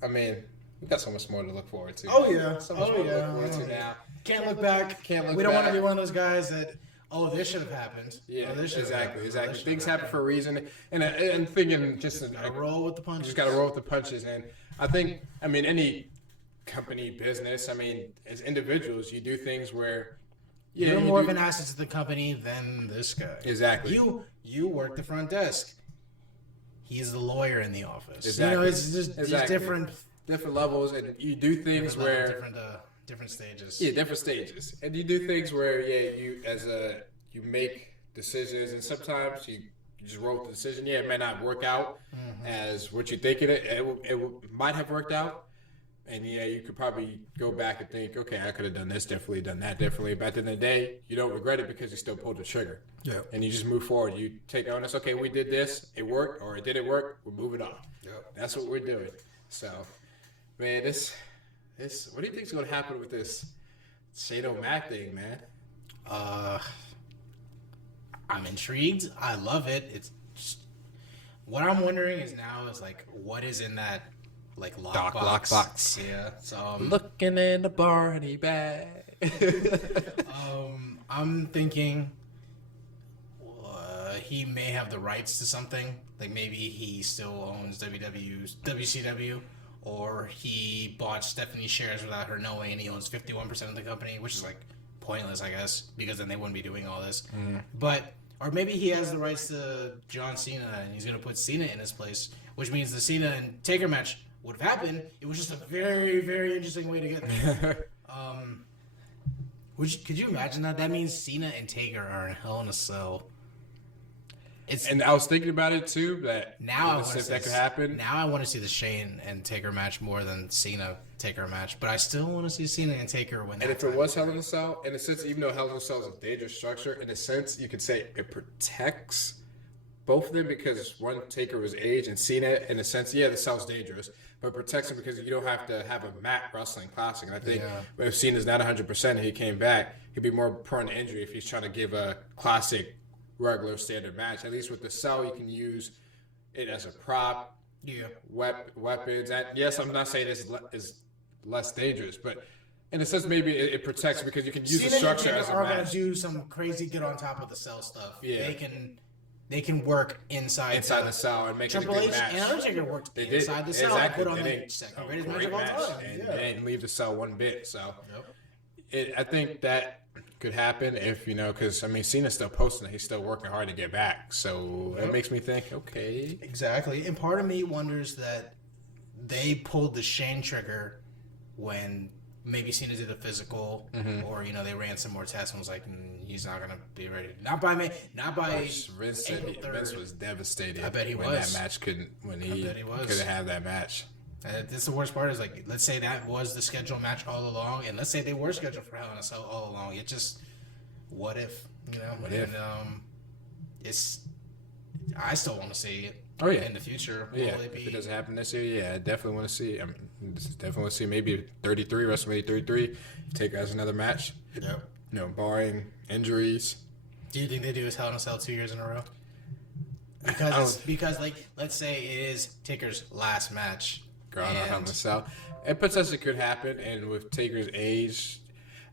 I mean, we got so much more to look forward to. Oh yeah, so much more to look forward to now. Can't look back. We don't want to be one of those guys that. Oh, this should have happened. Yeah, this exactly. Things happen for a reason, and thinking just roll with the punches. You just got to roll with the punches, and I think, any company, business, as individuals, you do things where you're more of an asset to the company than this guy. Exactly. You work the front desk. He's the lawyer in the office. Exactly. It's just different levels, and you do things where different stages. Yeah, different stages. And you do things where, you make decisions, and sometimes you just roll with the decision. Yeah, it may not work out as what you think it might have worked out. And, you could probably go back and think, okay, I could have done this differently, done that differently. But at the end of the day, you don't regret it because you still pulled the trigger. Yeah. And you just move forward. You take the onus, okay, we did this, it worked, or it didn't work, we're moving on. Yep. That's what we're doing. So, man, this what do you think is going to happen with this Shane O'Mac thing, man? I'm intrigued. I love it. It's just, what I'm wondering is what is in that lock box? Yeah. So looking in the Barney bag. I'm thinking he may have the rights to something. Like maybe he still owns WCW. Or he bought Stephanie's shares without her knowing, and he owns 51% of the company, which is pointless, I guess, because then they wouldn't be doing all this. Or maybe he has the rights to John Cena, and he's going to put Cena in his place, which means the Cena and Taker match would have happened. It was just a very, very interesting way to get there. Could you imagine that? That means Cena and Taker are in Hell in a Cell. And I was thinking about it too. That could happen. Now I want to see the Shane and Taker match more than Cena Taker match, but I still want to see Cena and Taker win. And if it was Hell in a Cell, in a sense, even though Hell in a Cell is a dangerous structure, in a sense, you could say it protects both of them because one Taker was age and Cena, in a sense, the cell's dangerous, but it protects him because you don't have to have a mat wrestling classic. And I think if Cena's not 100% and he came back, he'd be more prone to injury if he's trying to give a classic regular standard match. At least with the cell, you can use it as a prop, weapons. And yes, I'm not saying this is less dangerous, but in a sense, maybe it protects because you can use the structure as a match. Are going to do some crazy get on top of the cell stuff. Yeah, they can work inside the cell and make it a good match. And Undertaker worked inside the cell. Exactly. Put on the second greatest match of all time. And they didn't leave the cell one bit. So I think that could happen if, because, Cena's still posting it. He's still working hard to get back. So it makes me think, okay. Exactly. And part of me wonders that they pulled the Shane trigger when maybe Cena did a physical or, they ran some more tests and was like, he's not going to be ready. Not by me. Not by Vince was devastated. I bet he when was. That match couldn't have that match. That's the worst part is let's say that was the scheduled match all along, and let's say they were scheduled for Hell in a Cell all along. It just, what if, What if? I still want to see it. Oh yeah, in the future. If it doesn't happen this year, I definitely want to see. Definitely want to see maybe 33 WrestleMania 33. Take as another match. Yep. Barring injuries. Do you think they do his Hell in a Cell 2 years in a row? Because let's say it is Taker's last match. Ground on the Cell. It potentially could happen, and with Taker's age,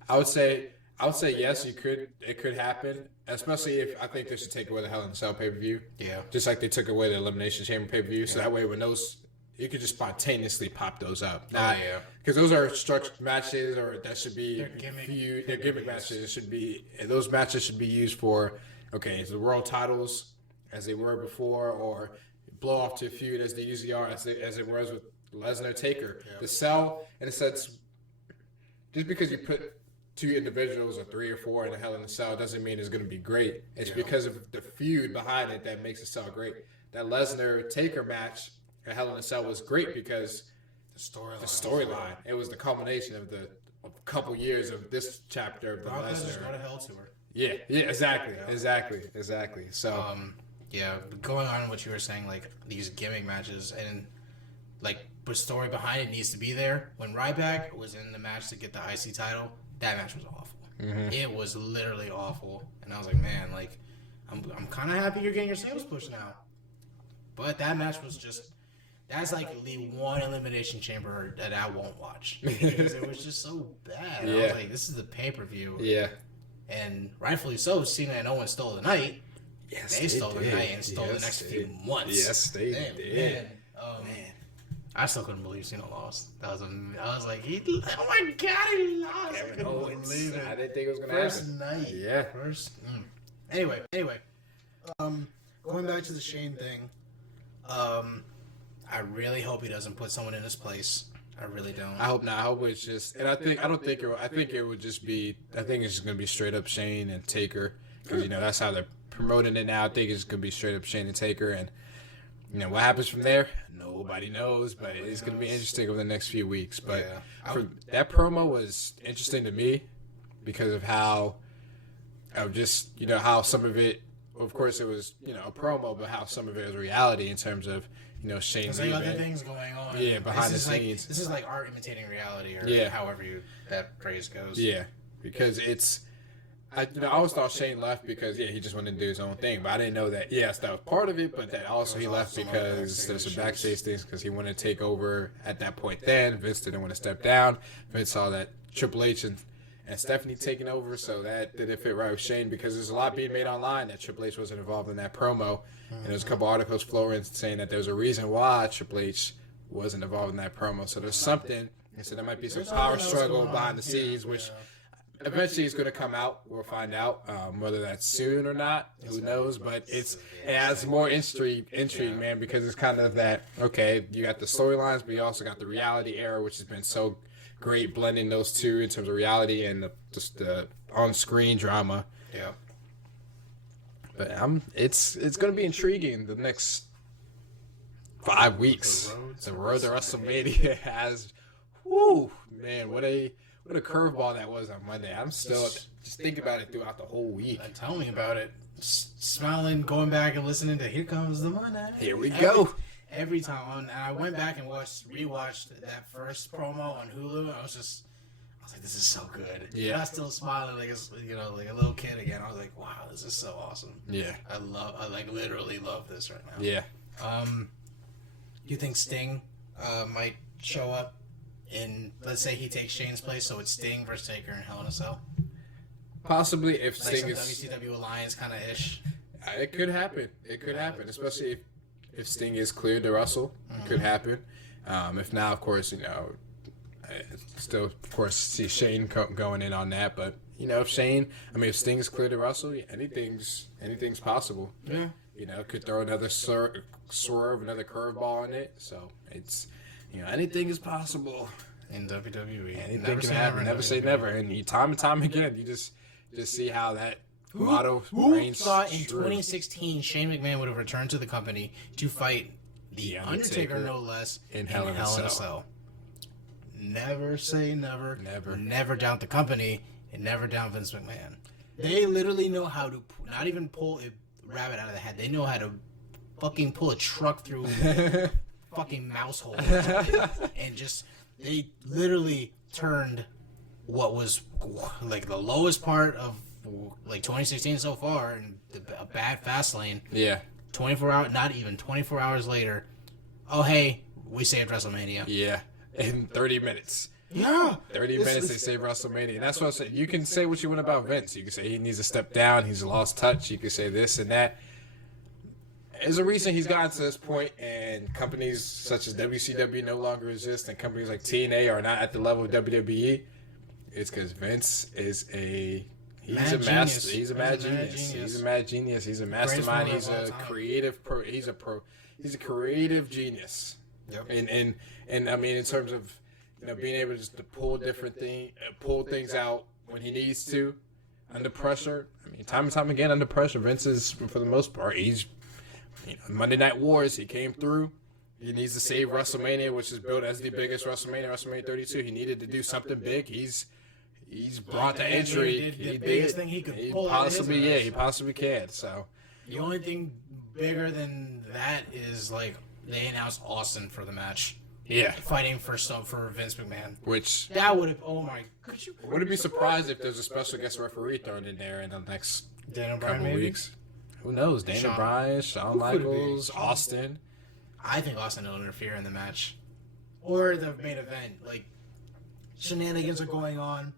I would say I would say yes, you could. It could happen, especially if I think they should take away the Hell in a Cell pay per view. Yeah. Just like they took away the Elimination Chamber pay per view, so that way when those, you could just spontaneously pop those up. Yeah. Because those are structured matches, or that should be They're gimmick. They're gimmick matches. It should be, and those matches should be used for the world titles as they were before, or blow off to a feud as they usually are, as it was with Lesnar Taker. The Cell, in a sense, just because you put two individuals or three or four in a Hell in a Cell doesn't mean it's going to be great. It's because of the feud behind it that makes the Cell great. That Lesnar Taker match at Hell in a Cell was great because The storyline. the storyline. It was the culmination of a couple years of this chapter of the Brock Lesnar's go to Lesnar. hell tour. Yeah, exactly. So Yeah, going on what you were saying, like these gimmick matches and like the story behind it needs to be there. When Ryback was in the match to get the IC title, that match was awful. It was literally awful, and I was like, man, like I'm kind of happy you're getting your sales push now. But that match was just, that's like the one elimination chamber that I won't watch because it was just so bad. I was like, this is the pay per view, yeah. and rightfully so. Cena and Owens stole the night. Yes, They stole the night and stole the next few months. Yes, they Damn, did. Man. I still couldn't believe Cena lost. I was like, oh my god, he lost. I couldn't believe I it. didn't think it was gonna First happen. night. Yeah. Anyway. Going back to the Shane thing. I really hope he doesn't put someone in his place. I really don't. I hope not. I hope it's just, and I think it would just be. I think it's just gonna be straight up Shane and Taker because that's how they're promoting it now. I think it's gonna be straight up Shane and Taker, and what happens from there, nobody knows. But it's gonna be interesting over the next few weeks. But that promo was interesting to me because of how, how some of it. Of course, it was a promo, but how some of it was reality in terms of Shane. There's like other things going on. Yeah, behind the scenes. This is like art imitating reality, or however that phrase goes. Yeah, because it's. I always thought Shane left because he just wanted to do his own thing, but I didn't know that. Yes, that was part of it, but that also he left because there's some backstage things because he wanted to take over at that point. Then Vince didn't want to step down. Vince saw that Triple H and Stephanie taking over, so that didn't fit right with Shane because there's a lot being made online that Triple H wasn't involved in that promo, and there's a couple articles flowing saying that there's a reason why Triple H wasn't involved in that promo. So there's something, and so there might be some power struggle behind the scenes, which. Eventually, it's going to come out. We'll find out whether that's soon or not. Who knows? But it adds more intrigue, man, because it's kind of that. Okay, you got the storylines, but you also got the reality era, which has been so great, blending those two in terms of reality and just the on-screen drama. Yeah. But it's going to be intriguing the next 5 weeks. The road to WrestleMania has. Whoo, man! What a curveball that was on Monday. I'm still just thinking about it throughout the whole week. Tell me about it. Smiling, going back and listening to "Here Comes the Money." Here we go. Every time, and I went back and rewatched that first promo on Hulu. I was like, "This is so good." Yeah. And I still smiling like like a little kid again. I was like, "Wow, this is so awesome." Yeah. I literally love this right now. Yeah. You think Sting might show up? Let's say he takes Shane's place, so it's Sting versus Taker in Hell in a Cell. Possibly if Like Sting some is. WCW Alliance kind of ish. It could happen. It could happen, especially if Sting is cleared to wrestle. It could happen. If not, of course, I still, of course, see Shane going in on that. But if Sting is cleared to wrestle, anything's possible. Yeah. Could throw another swerve, another curveball in it. So it's. Anything is possible In WWE. Anything can happen. Never say never. And time again, you just see how that motto reigns. Who thought in true. 2016 Shane McMahon would have returned to the company to fight The Undertaker no less, in Hell in a Cell? Never say never. Never. Never doubt the company, and never doubt Vince McMahon. They literally know how to not even pull a rabbit out of the hat. They know how to fucking pull a truck through fucking mouse hole and just they literally turned what was like the lowest part of like 2016 so far and a bad fast lane. Yeah. 24 hours, not even 24 hours later. Oh hey, we saved WrestleMania. Yeah. In 30 minutes. Yeah. 30 minutes they say WrestleMania. And that's what I said. You can say what you want about Vince. You can say he needs to step down. He's lost touch. You can say this and that. There's a reason he's gotten to this point, and companies such as WCW no longer exist, and companies like TNA are not at the level of WWE. It's because Vince is he's a master. He's a mad genius. He's a mad genius. He's a mastermind. He's a creative pro. He's a creative genius. Yep. And I mean, in terms of being able just to pull pull things out when he needs to, under pressure. I mean, time and time again under pressure, Vince is, for the most part, he's Monday Night Wars. He came through. He needs to save WrestleMania, which is billed as the biggest WrestleMania 32. He needed to do something big. He's brought the entry. He did the biggest thing he could pull out of his ass. He possibly can. So the only thing bigger than that is like they announced Austin for the match. Yeah, fighting for Vince McMahon. Which that would have. Oh my! Wouldn't be surprised if there's a special guest referee thrown in there in the next couple weeks. Who knows? Daniel Bryan, Shawn Michaels, Austin. I think Austin will interfere in the match or the main event. Like shenanigans are going on.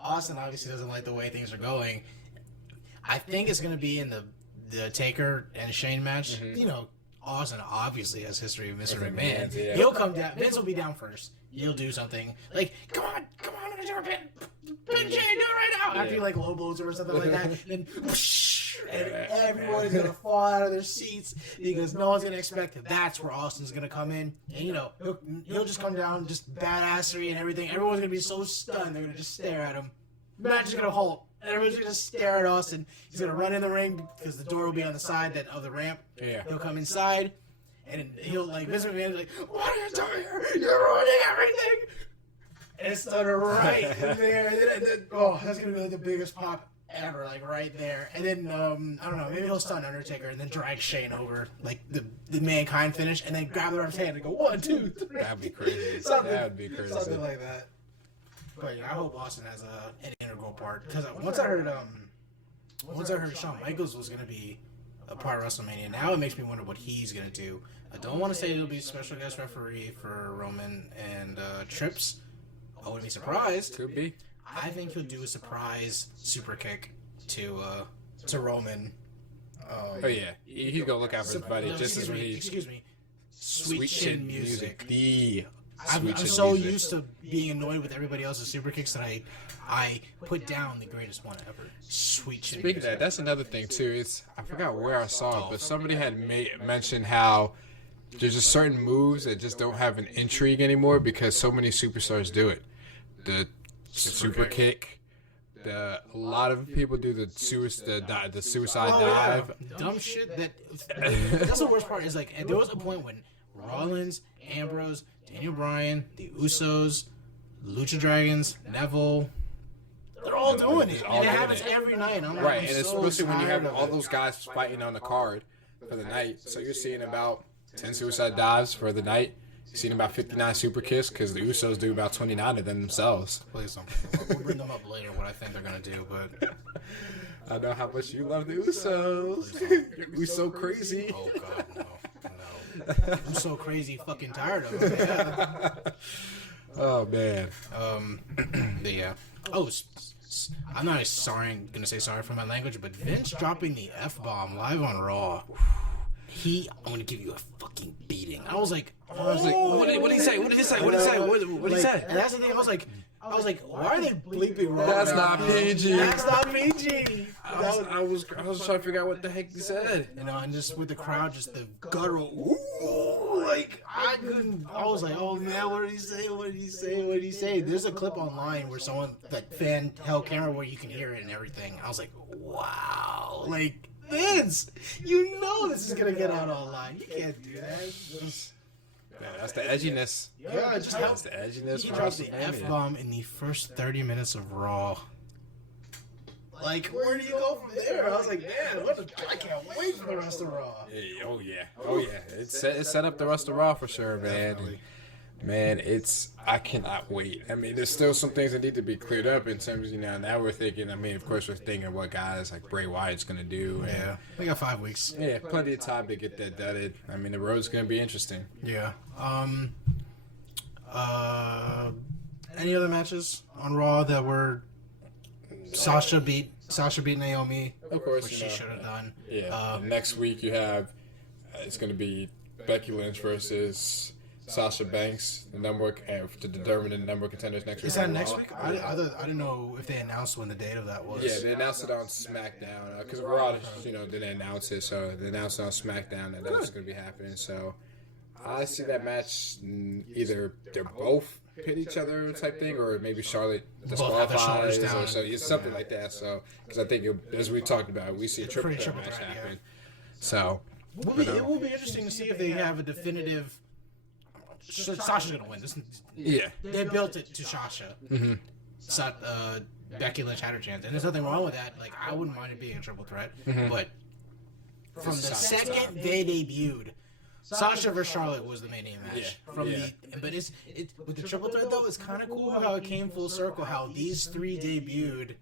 Austin obviously doesn't like the way things are going. I think it's going to be in the Taker and Shane match. Mm-hmm. Austin obviously has history with Mr. McMahon. Yeah. He'll come down. Vince will be down first. He'll do something like, come on, pin Shane, do it right now. After he low blows him or something like that, and whoosh, and everyone is gonna fall out of their seats because no one's gonna expect that. That's where Austin's gonna come in, and he'll just come down, just badassery and everything. Everyone's gonna be so stunned they're gonna just stare at him. Match is gonna halt. And everyone's gonna just stare at Austin. He's gonna run in the ring because the door will be on the side of the ramp. Yeah. He'll come inside, and he'll Vince McMahon's like, "What are you doing here? You're ruining everything!" And it's done right in there. And then, that's gonna be the biggest pop ever, right there. And then I don't know, maybe he'll stun Undertaker and then drag Shane over, the Mankind finish, and then grab the ref's hand and go 1, 2, 3. That'd be crazy. That'd be crazy. Something like that. But yeah, I hope Austin has an integral part because once I heard Shawn Michaels was gonna be a part of WrestleMania, now it makes me wonder what he's gonna do. I don't want to say he'll be a special guest referee for Roman and Trips. I wouldn't be surprised. Could be. I think he'll do a surprise super kick to Roman. Oh yeah, he's gonna look out for his buddy. Excuse me. Sweet Chin Music. I'm so used to being annoyed with everybody else's super kicks that I put down the greatest one ever. Sweet Chin. Speaking of that, that's another thing too. I forgot where I saw it, but somebody had mentioned how there's just certain moves that just don't have an intrigue anymore because so many superstars do it. The super kick. A lot of people do the suicide dive. Dumb shit. That's the worst part. Is there was a point when Rollins, Ambrose, Daniel Bryan, the Usos, Lucha Dragons, Neville, they're all doing it. And it happens every night. Right, and especially when you have all those guys fighting on the card for the night. So you're seeing about 10 suicide dives for the night. You're seeing about 59 super kicks because the Usos do about 29 of them themselves. Please don't. We'll bring them up later, what I think they're going to do, but... I know how much you love the Usos. You're Uso crazy. Oh, God, no. I'm so crazy fucking tired of it. Yeah. Oh, man. Yeah. Oh, I'm not gonna say sorry for my language, but Vince dropping the F-bomb live on Raw. I'm gonna give you a fucking beating. I was like, what did he say? What did he say? What did he say? And that's the thing. I was like, why are they bleeping Raw? That's not PG. That's not PG. I was trying to figure out what the heck he said. And just with the crowd, just the guttural, ooh, I couldn't. I was like, oh man, what did he say? What did he say? What did he say? There's a clip online where someone fan held camera where you can hear it and everything. I was like, wow, Vince, this is gonna get out online. You can't do that. Yeah, that's the edginess. Yeah, that's the edginess. He dropped the F-bomb in the first 30 minutes of Raw. Where do you go from there? I was like, man, I can't wait for the rest of Raw. Yeah, oh yeah. It set up the rest of Raw for sure, man. Definitely. Man, I cannot wait. I mean, there's still some things that need to be cleared up in terms of, now we're thinking, of course we're thinking what guys like Bray Wyatt's going to do. Yeah, we got 5 weeks. Yeah, plenty of time to get that done. I mean, the road's going to be interesting. Yeah. Any other matches on Raw that were Sasha beat Naomi? Of course, which you she know. should have done. Yeah. Next week you have it's going to be Becky Lynch versus Sasha Banks, the number to determine the number of contenders next week. Is that next week? I didn't know if they announced when the date of that was. Yeah, they announced it on SmackDown because Raw, didn't announce it, so they announced it on SmackDown that was going to be happening. So I see that match either they're both pit each other type thing, or maybe Charlotte disqualifies, or so it's something like that. So because I think as we talked about, we see a triple threat match happen. So it will be interesting to see if they have a definitive. Sasha's gonna win. They built it to Sasha. Becky Lynch had her chance, and there's nothing wrong with that. Like I wouldn't mind it being a triple threat, but from the second they debuted, Sasha versus Charlotte was the main match. But it's with the triple threat though. It's kind of cool how it came full circle. How these three debuted,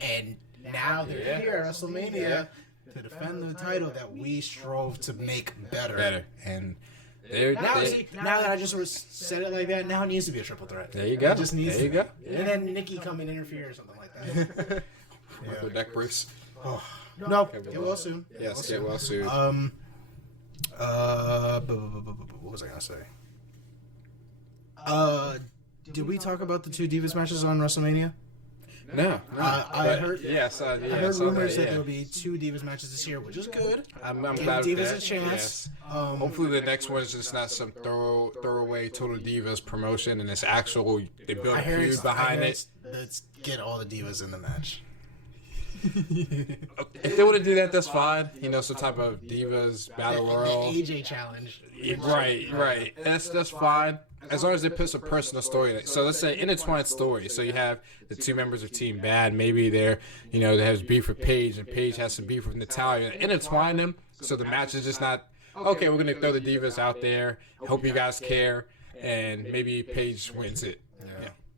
and now they're here at WrestleMania to defend the title that we strove to make better. And now that I just sort of said it like that, now it needs to be a triple threat. There you go. It just needs there you go. And then Nikki come and interfere or something like that. The neck brace. No, get well soon. Yes, get well soon. What was I gonna say? Did we talk about the two Divas matches on WrestleMania? No. I heard. Yes, I heard rumors that there will be two Divas matches this year, which is good. I'm Give glad Divas that. a chance. Yes. Hopefully the next one is just not some throwaway Total Divas promotion, and it's actual. They build a feud behind it. Let's get all the Divas in the match. If they want to do that, that's fine. Some type of Divas Battle Royal. The AJ challenge. Right. That's fine. As long as they put a personal story in it. So let's say intertwined story. So you have the two members of Team Bad. Maybe they have beef with Paige, and Paige has some beef with Natalya. Intertwine them so the match is just not, okay, we're going to throw the Divas out there. Hope you guys care. And maybe Paige wins it.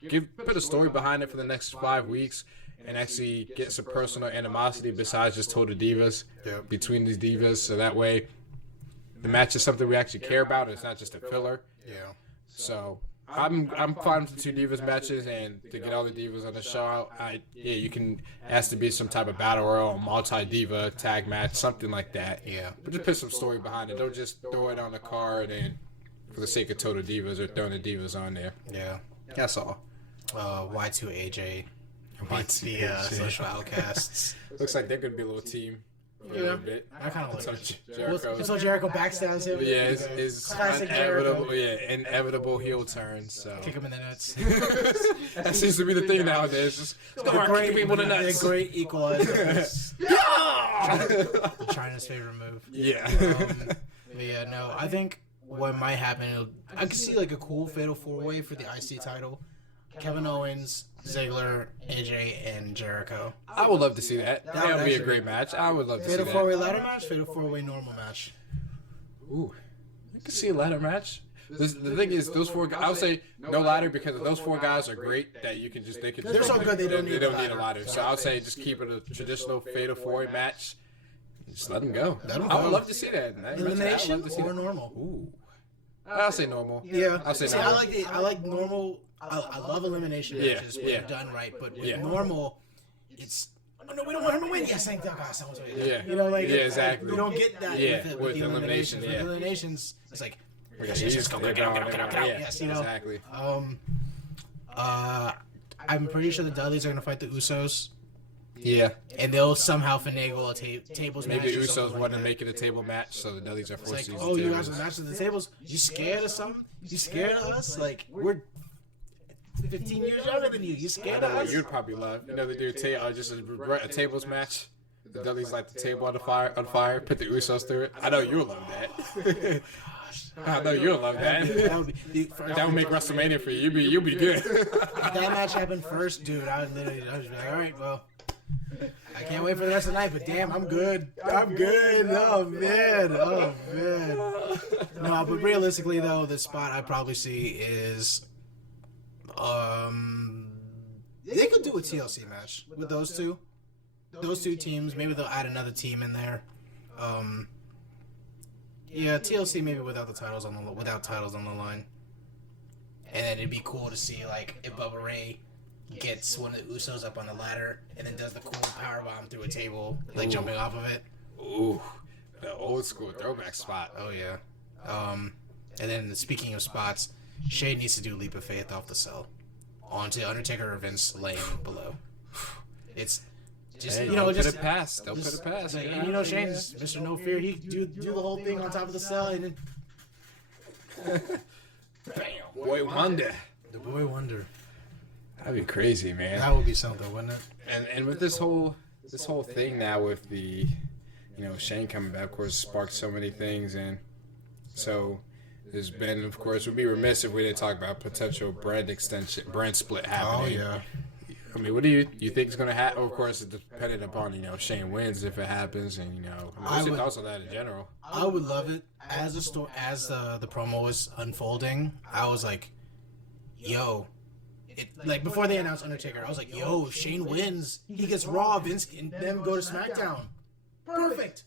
Yeah. Put a story behind it for the next 5 weeks. And actually get some personal animosity besides just Total Divas between these divas. So that way the match is something we actually care about. And it's not just a filler. Yeah. So I'm fine with the two Divas matches, and to get all the Divas on the show, you can ask to be some type of battle royal, multi-diva tag match, something like that. Yeah. But just put some story behind it. Don't just throw it on the card and for the sake of Total Divas or throwing the Divas on there. Yeah. That's all. Y2AJ beats the Social Outcasts. Looks like they're going to be a little team. A little bit. I kind of like Jericho. Until Jericho backstabs him. Yeah, it's inevitable. Yeah, inevitable heel turn. So Kick him in the nuts. that seems to be the thing nowadays. Just kick people in the nuts. The great equalizer. China's favorite move. Yeah. I think what might happen, I could see like a cool fatal 4-way for the IC title. Kevin Owens, Ziggler, AJ, and Jericho. I would love to see that. That would be a great match. I would love to see that. Fatal 4-way ladder match, fatal 4-way normal match. Ooh, I could see a ladder match. The thing is, those four guys, I would say no ladder because those four guys are great that you can just, They're so good they don't need a ladder. So I would say just keep it a traditional fatal 4-way match. Just let them go. I would love to see that. Elimination or normal? Ooh. I'll say normal. Yeah. I'll say normal. I like normal. I love elimination matches when they're done right, but with normal, it's no, we don't want him to win. Yes, thank God. Exactly. We don't get that with the eliminations. Yeah. With eliminations, it's like Yes, go, get out. Yes, exactly. I'm pretty sure the Dudleys are gonna fight the Usos. Yeah. And they'll somehow finagle a tables match. Maybe the Usos want to make it a table match, so the Dudleys are forced to use you guys are matching the tables. You scared of something? You scared of us? Like, we're 15 years younger than you. You scared of us? You'd probably love. They do just a tables match. The Dudleys light the table on fire, put the Usos through it. I know you'll love that. I know you'll love that. That would make WrestleMania for you. You'll be good. If that match happened first, dude, I was like, all right, well, I can't wait for the rest of the night, but damn, I'm good. Oh, man. No, but realistically, though, the spot I probably see is, they could do a TLC match with those two. Those two teams. Maybe they'll add another team in there. Yeah, TLC maybe without titles on the line. And then it'd be cool to see like if Bubba Ray gets one of the Usos up on the ladder and then does the cool powerbomb through a table, like jumping off of it. Ooh, the old school throwback spot. Oh yeah. And then speaking of spots, Shane needs to do Leap of Faith off the cell onto Undertaker or Vince laying below. It's just Hey, you know don't just put it past. Don't put it past. like, and, Shane's Mr. No Fear. He do the whole thing on top of the cell and then bam. Boy Wonder. The Boy Wonder. That'd be crazy, man. That would be something, wouldn't it? And with this whole thing now with the, Shane coming back, of course, sparked so many things, and so there's been, of course, we'd be remiss if we didn't talk about potential brand split happening. Oh yeah. I mean, what do you think is going to happen? Of course, it's dependent upon Shane wins if it happens, and what's your thoughts on that in general? I would love it as the promo was unfolding. I was like, yo. Like before they announced Undertaker, I was like, "Yo, if Shane wins, he gets Raw, Vince and them go to SmackDown. Perfect,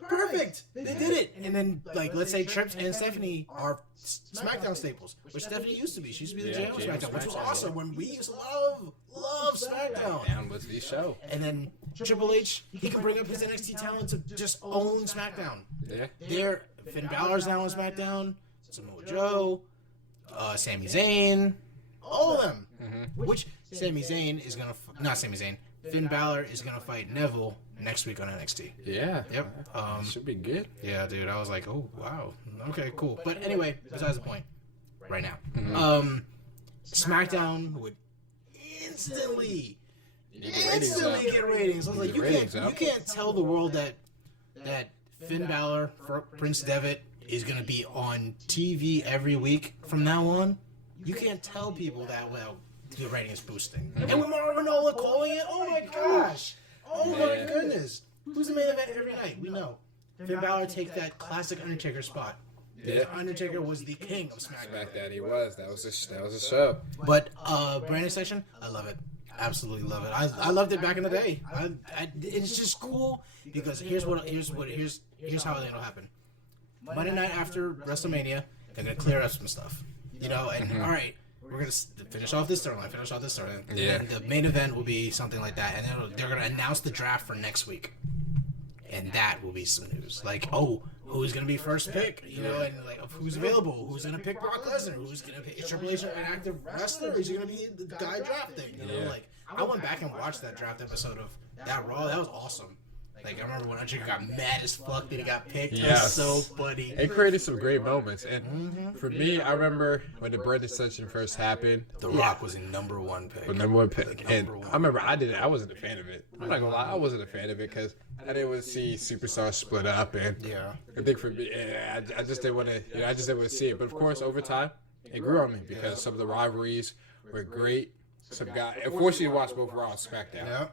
perfect. They did it." And then, like, let's say Trips and Stephanie are SmackDown staples, which Stephanie used to be. She used to be the GM of SmackDown, which was awesome. When we used to love SmackDown. Down with the show. And then Triple H, he can bring up his NXT talent to just own SmackDown. Yeah. Finn Balor's now on SmackDown. Samoa Joe, Sami Zayn. All of them. Which Sami Zayn is gonna not Sami Zayn. Finn Balor is gonna fight Neville next week on NXT. Yeah. Yep. Should be good. Yeah, dude. I was like, oh wow. Okay, cool. But anyway, besides the point. Right now, SmackDown would instantly get ratings. I was like, you can't tell the world that Finn Balor, Prince Devitt, is gonna be on TV every week from now on. You can't tell people that, well, the rating is boosting. And with Mauro Ranallo calling it, oh my gosh. Oh my goodness. Who's the main event every night? We know. Finn Balor take that classic Undertaker spot. Yeah. Undertaker was the king of SmackDown. SmackDown, he was. That was a show. But branding section, I love it. Absolutely love it. I loved it back in the day. It's just cool because here's how it'll happen. Monday night after WrestleMania, they're gonna clear up some stuff. And all right, we're gonna finish off this storyline. Yeah. And the main event will be something like that, and then they're gonna announce the draft for next week, and that will be some news. Like, oh, who's gonna be first pick? And like who's available? Who's gonna pick Brock Lesnar? Who's gonna pick Triple H, an active wrestler? Is he gonna be the guy drafting? Like I went back and watched that draft episode of that Raw. That was awesome. Like, I remember when Undertaker got mad as fuck that he got picked. Yes. It was so funny. It created some great moments. And for me, I remember when the brand extension first happened. The Rock was a number one pick. The number one pick. And I remember I wasn't a fan of it. I'm not going to lie. I wasn't a fan of it because I didn't want to see superstars split up. And yeah. I think for me, I just didn't want to, I just didn't want to see it. But of course, over time, it grew on me because some of the rivalries were great. Some guy, unfortunately, watch both Raw and SmackDown.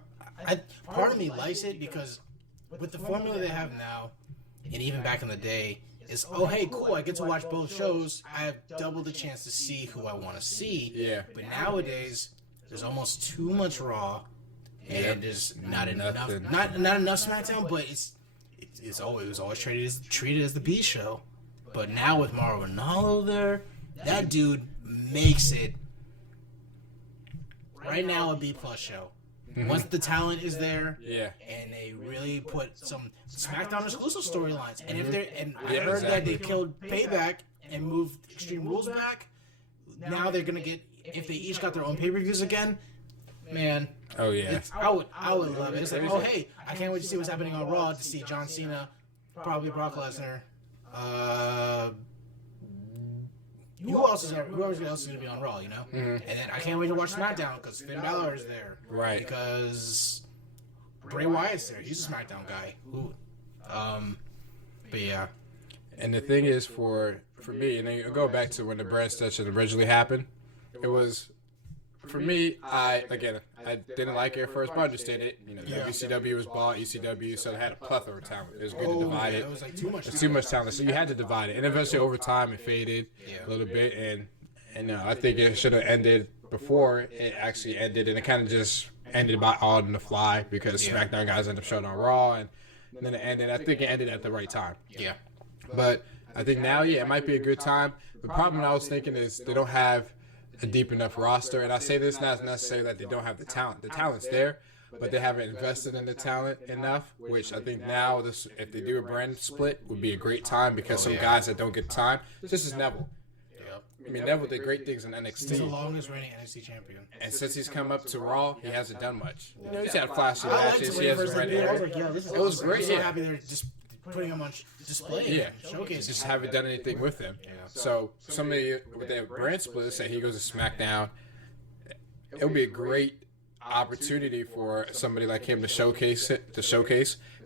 Yeah. Part of me likes it because with the formula they have now, and even back in the day, is, oh, hey, cool, I get to watch both shows. I have double the chance to see who I want to see. Yeah. But nowadays, there's almost too much Raw, and there's not enough SmackDown, but it was always treated as the B show. But now with Mauro Ranallo there, that dude makes it, right now, a B+ show. Once the talent is there, and they really put some SmackDown exclusive storylines, and I heard that they killed Payback and moved Extreme Rules back. Now they're gonna get, if they each got their own pay-per-views again, man. Oh yeah. I would love it. It's like, oh hey, I can't wait to see what's happening on Raw, to see John Cena, probably Brock Lesnar. Whoever else is going to be on Raw, And then I can't wait to watch SmackDown because Finn Balor is there. Right. Because Bray Wyatt's there. He's a SmackDown guy. But yeah. And the thing is, for me, and then go back to when the brand extension originally happened, it was, for me, I didn't like it at first, but I understood it. WCW was bought, ECW, so they had a plethora of talent. It was good to divide it. It was like too much. It's too much talent, so you had to divide it. And eventually, over time, it faded a little bit. And I think it should have ended before it actually ended, and it kind of just ended by all on the fly because SmackDown guys ended up showing on Raw, and then it ended. I think it ended at the right time. Yeah. But I think now, yeah, it might be a good time. The problem I was thinking is they don't have a deep enough roster, and I say this not necessarily that they don't have the talent. The talent's there, but they haven't invested in the talent enough, which I think now, if they do a brand split, would be a great time because some guys that don't get time, this is Neville. I mean, Neville did great things in NXT. He's the longest reigning NXT champion. And since he's come up to Raw, he hasn't done much. You know, he's had flashy matches. He hasn't run I was like, yeah, this is It was great. I'm so Yeah. happy they're just putting him on display. Yeah, Showcase. just haven't done anything with him. So somebody with their brand split, say he goes to SmackDown, it would be a great opportunity for somebody like him to showcase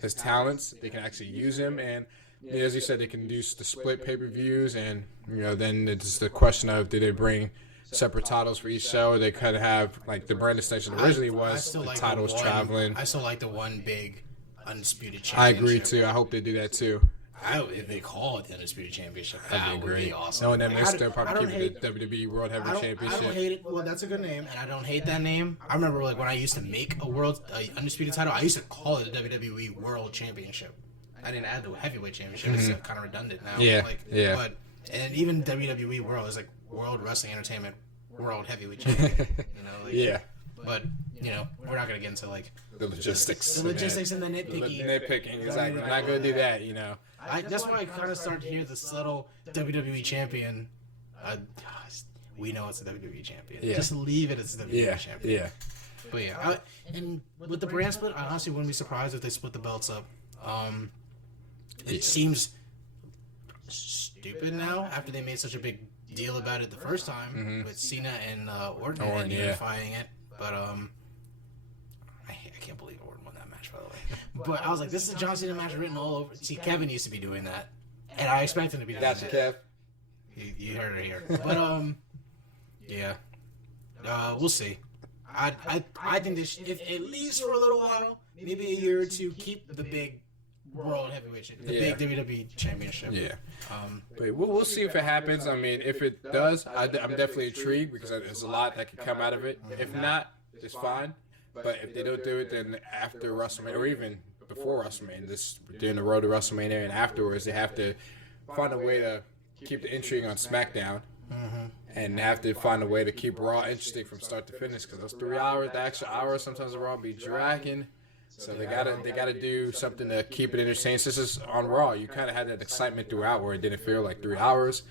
his talents. They can actually use him, and as you said, they can do the split pay-per-views, and then it's the question of do they bring separate titles for each show? Or they could have like the brand extension originally was the titles traveling. I still like the one big undisputed I championship. agree too. I hope they do that too. If they call it the undisputed championship, that That'd be would great. be awesome. No, and then Like, they're still probably keeping the WWE World Heavyweight I Championship. don't hate it. Well, that's a good name, and I don't hate that name. I remember like when I used to make a undisputed title, I used to call it the WWE World Championship. I didn't add the heavyweight championship. It's kind of redundant now. Yeah, Like, yeah. But and even WWE World is like World Wrestling Entertainment World Heavyweight Champion. Like, Yeah. But we're not gonna get into like The logistics. the logistics and the nitpicky. Nitpicking. Exactly. I'm not going to do that, That's why I kind of start to hear the subtle WWE champion. We know it's a WWE champion. Yeah. Just leave it as a WWE Yeah. champion. Yeah. But yeah, and with the brand split, I honestly wouldn't be surprised if they split the belts up. It seems stupid now after they made such a big deal about it the first time with Cena and Orton and unifying it. But I can't believe Orton won that match, by the way. But I was like, this is a John Cena match written all over. See, Kevin used to be doing that, and I expect him to be doing Gotcha, that. Kev. You heard it here. But yeah, we'll see. I think this, if at least for a little while, maybe a year or two, keep the big World Heavyweight Championship, the big WWE Championship. Yeah. But we'll see if it happens. I mean, if it does, I'm definitely intrigued because there's a lot that could come out of it. If not, it's fine. But if they don't do it, then after WrestleMania, or even before WrestleMania, during the road to WrestleMania and afterwards, they have to find a way to keep the intrigue on SmackDown. And they have to find a way to keep Raw interesting from start to finish because those 3 hours, the extra hour, sometimes the Raw be dragging. So they gotta do something to keep it entertaining. Since it's on Raw, you kind of had that excitement throughout where it didn't feel like 3 hours,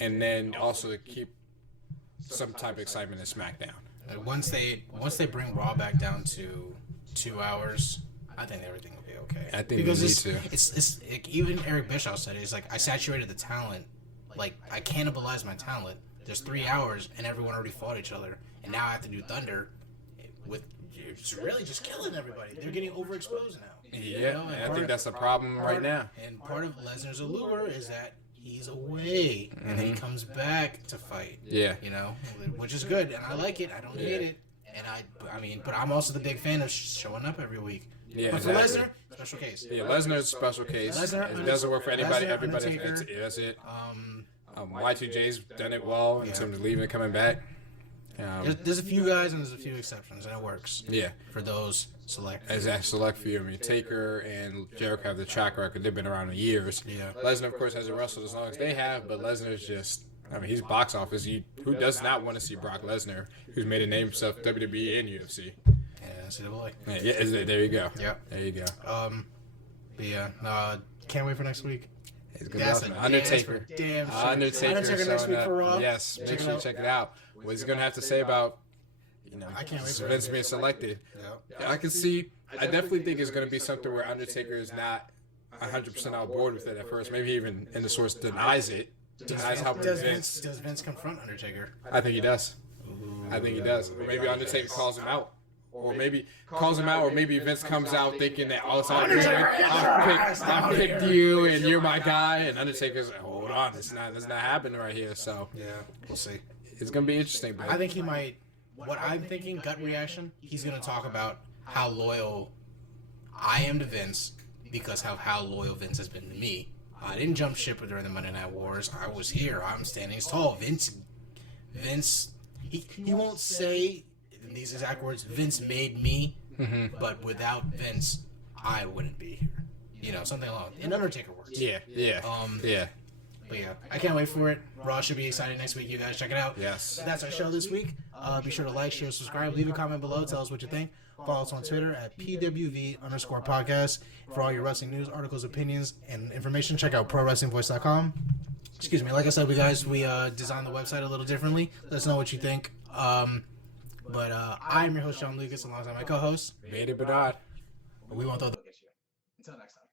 and then also to keep some type of excitement in SmackDown. Once they bring Raw back down to 2 hours, I think everything will be okay. I think because we need to. It's even Eric Bischoff said it. He's like, I saturated the talent, like I cannibalized my talent. There's 3 hours and everyone already fought each other, and now I have to do Thunder with. It's really just killing everybody. They're getting overexposed now. Yeah, and I think that's the problem right now. And part of Lesnar's allure is that he's away and then he comes back to fight. Yeah. Which is good, and I like it. I don't hate it. And but I'm also the big fan of showing up every week. Yeah, but for exactly. Lesnar, special case. Yeah, Lesnar's a special case. It doesn't work for anybody. Everybody. That's it. Y2J's done it well in terms of leaving and coming back. There's a few guys and there's a few exceptions, and it works. Yeah. For those select. As that select few, I mean, Taker and Jericho have the track record. They've been around for years. Yeah. Lesnar, of course, hasn't wrestled as long as they have, but Lesnar's just, I mean, he's box office. Who does not want to see Brock Lesnar, who's made a name for himself WWE and UFC? Yeah, that's the boy. Yeah, there you go. Yep. There you go. But yeah, can't wait for next week. It's gonna be awesome. Undertaker. Undertaker next week for Raw. Yes, make sure you check it out. What's he gonna have to say about, I can't wait for Vince being selected? Yeah. I can see. I definitely think it's gonna be something where Undertaker is not 100% on board with it at first. Maybe even in the source denies it. Denies how Does Vince. Vince confront Undertaker? I think he does. I think he does. Or maybe Undertaker calls him out. Or maybe calls him out, or maybe Vince comes out thinking that all time I picked you and you're my guy, and Undertaker's like, hold on, that's not happening right here. So Yeah, we'll see. it's gonna be interesting. But I think he might. What I'm thinking, gut reaction, he's going to talk about how loyal I am to Vince because of how loyal Vince has been to me. I didn't jump ship during the Monday Night Wars. I was here. I'm standing tall. Vince, he won't say in these exact words, Vince made me, but without Vince, I wouldn't be here. Something along in Undertaker words. yeah. But yeah, I can't wait for it. Raw should be exciting next week. You guys check it out. Yes. That's our show this week. Be sure to like, share, subscribe, leave a comment below. Tell us what you think. Follow us on Twitter at PWV_podcast. For all your wrestling news, articles, opinions, and information, check out ProWrestlingVoice.com. Excuse me. Like I said, we designed the website a little differently. Let us know what you think. I'm your host, Sean Lucas, alongside my co-host. Vader Bernard. We won't throw the... Until next time.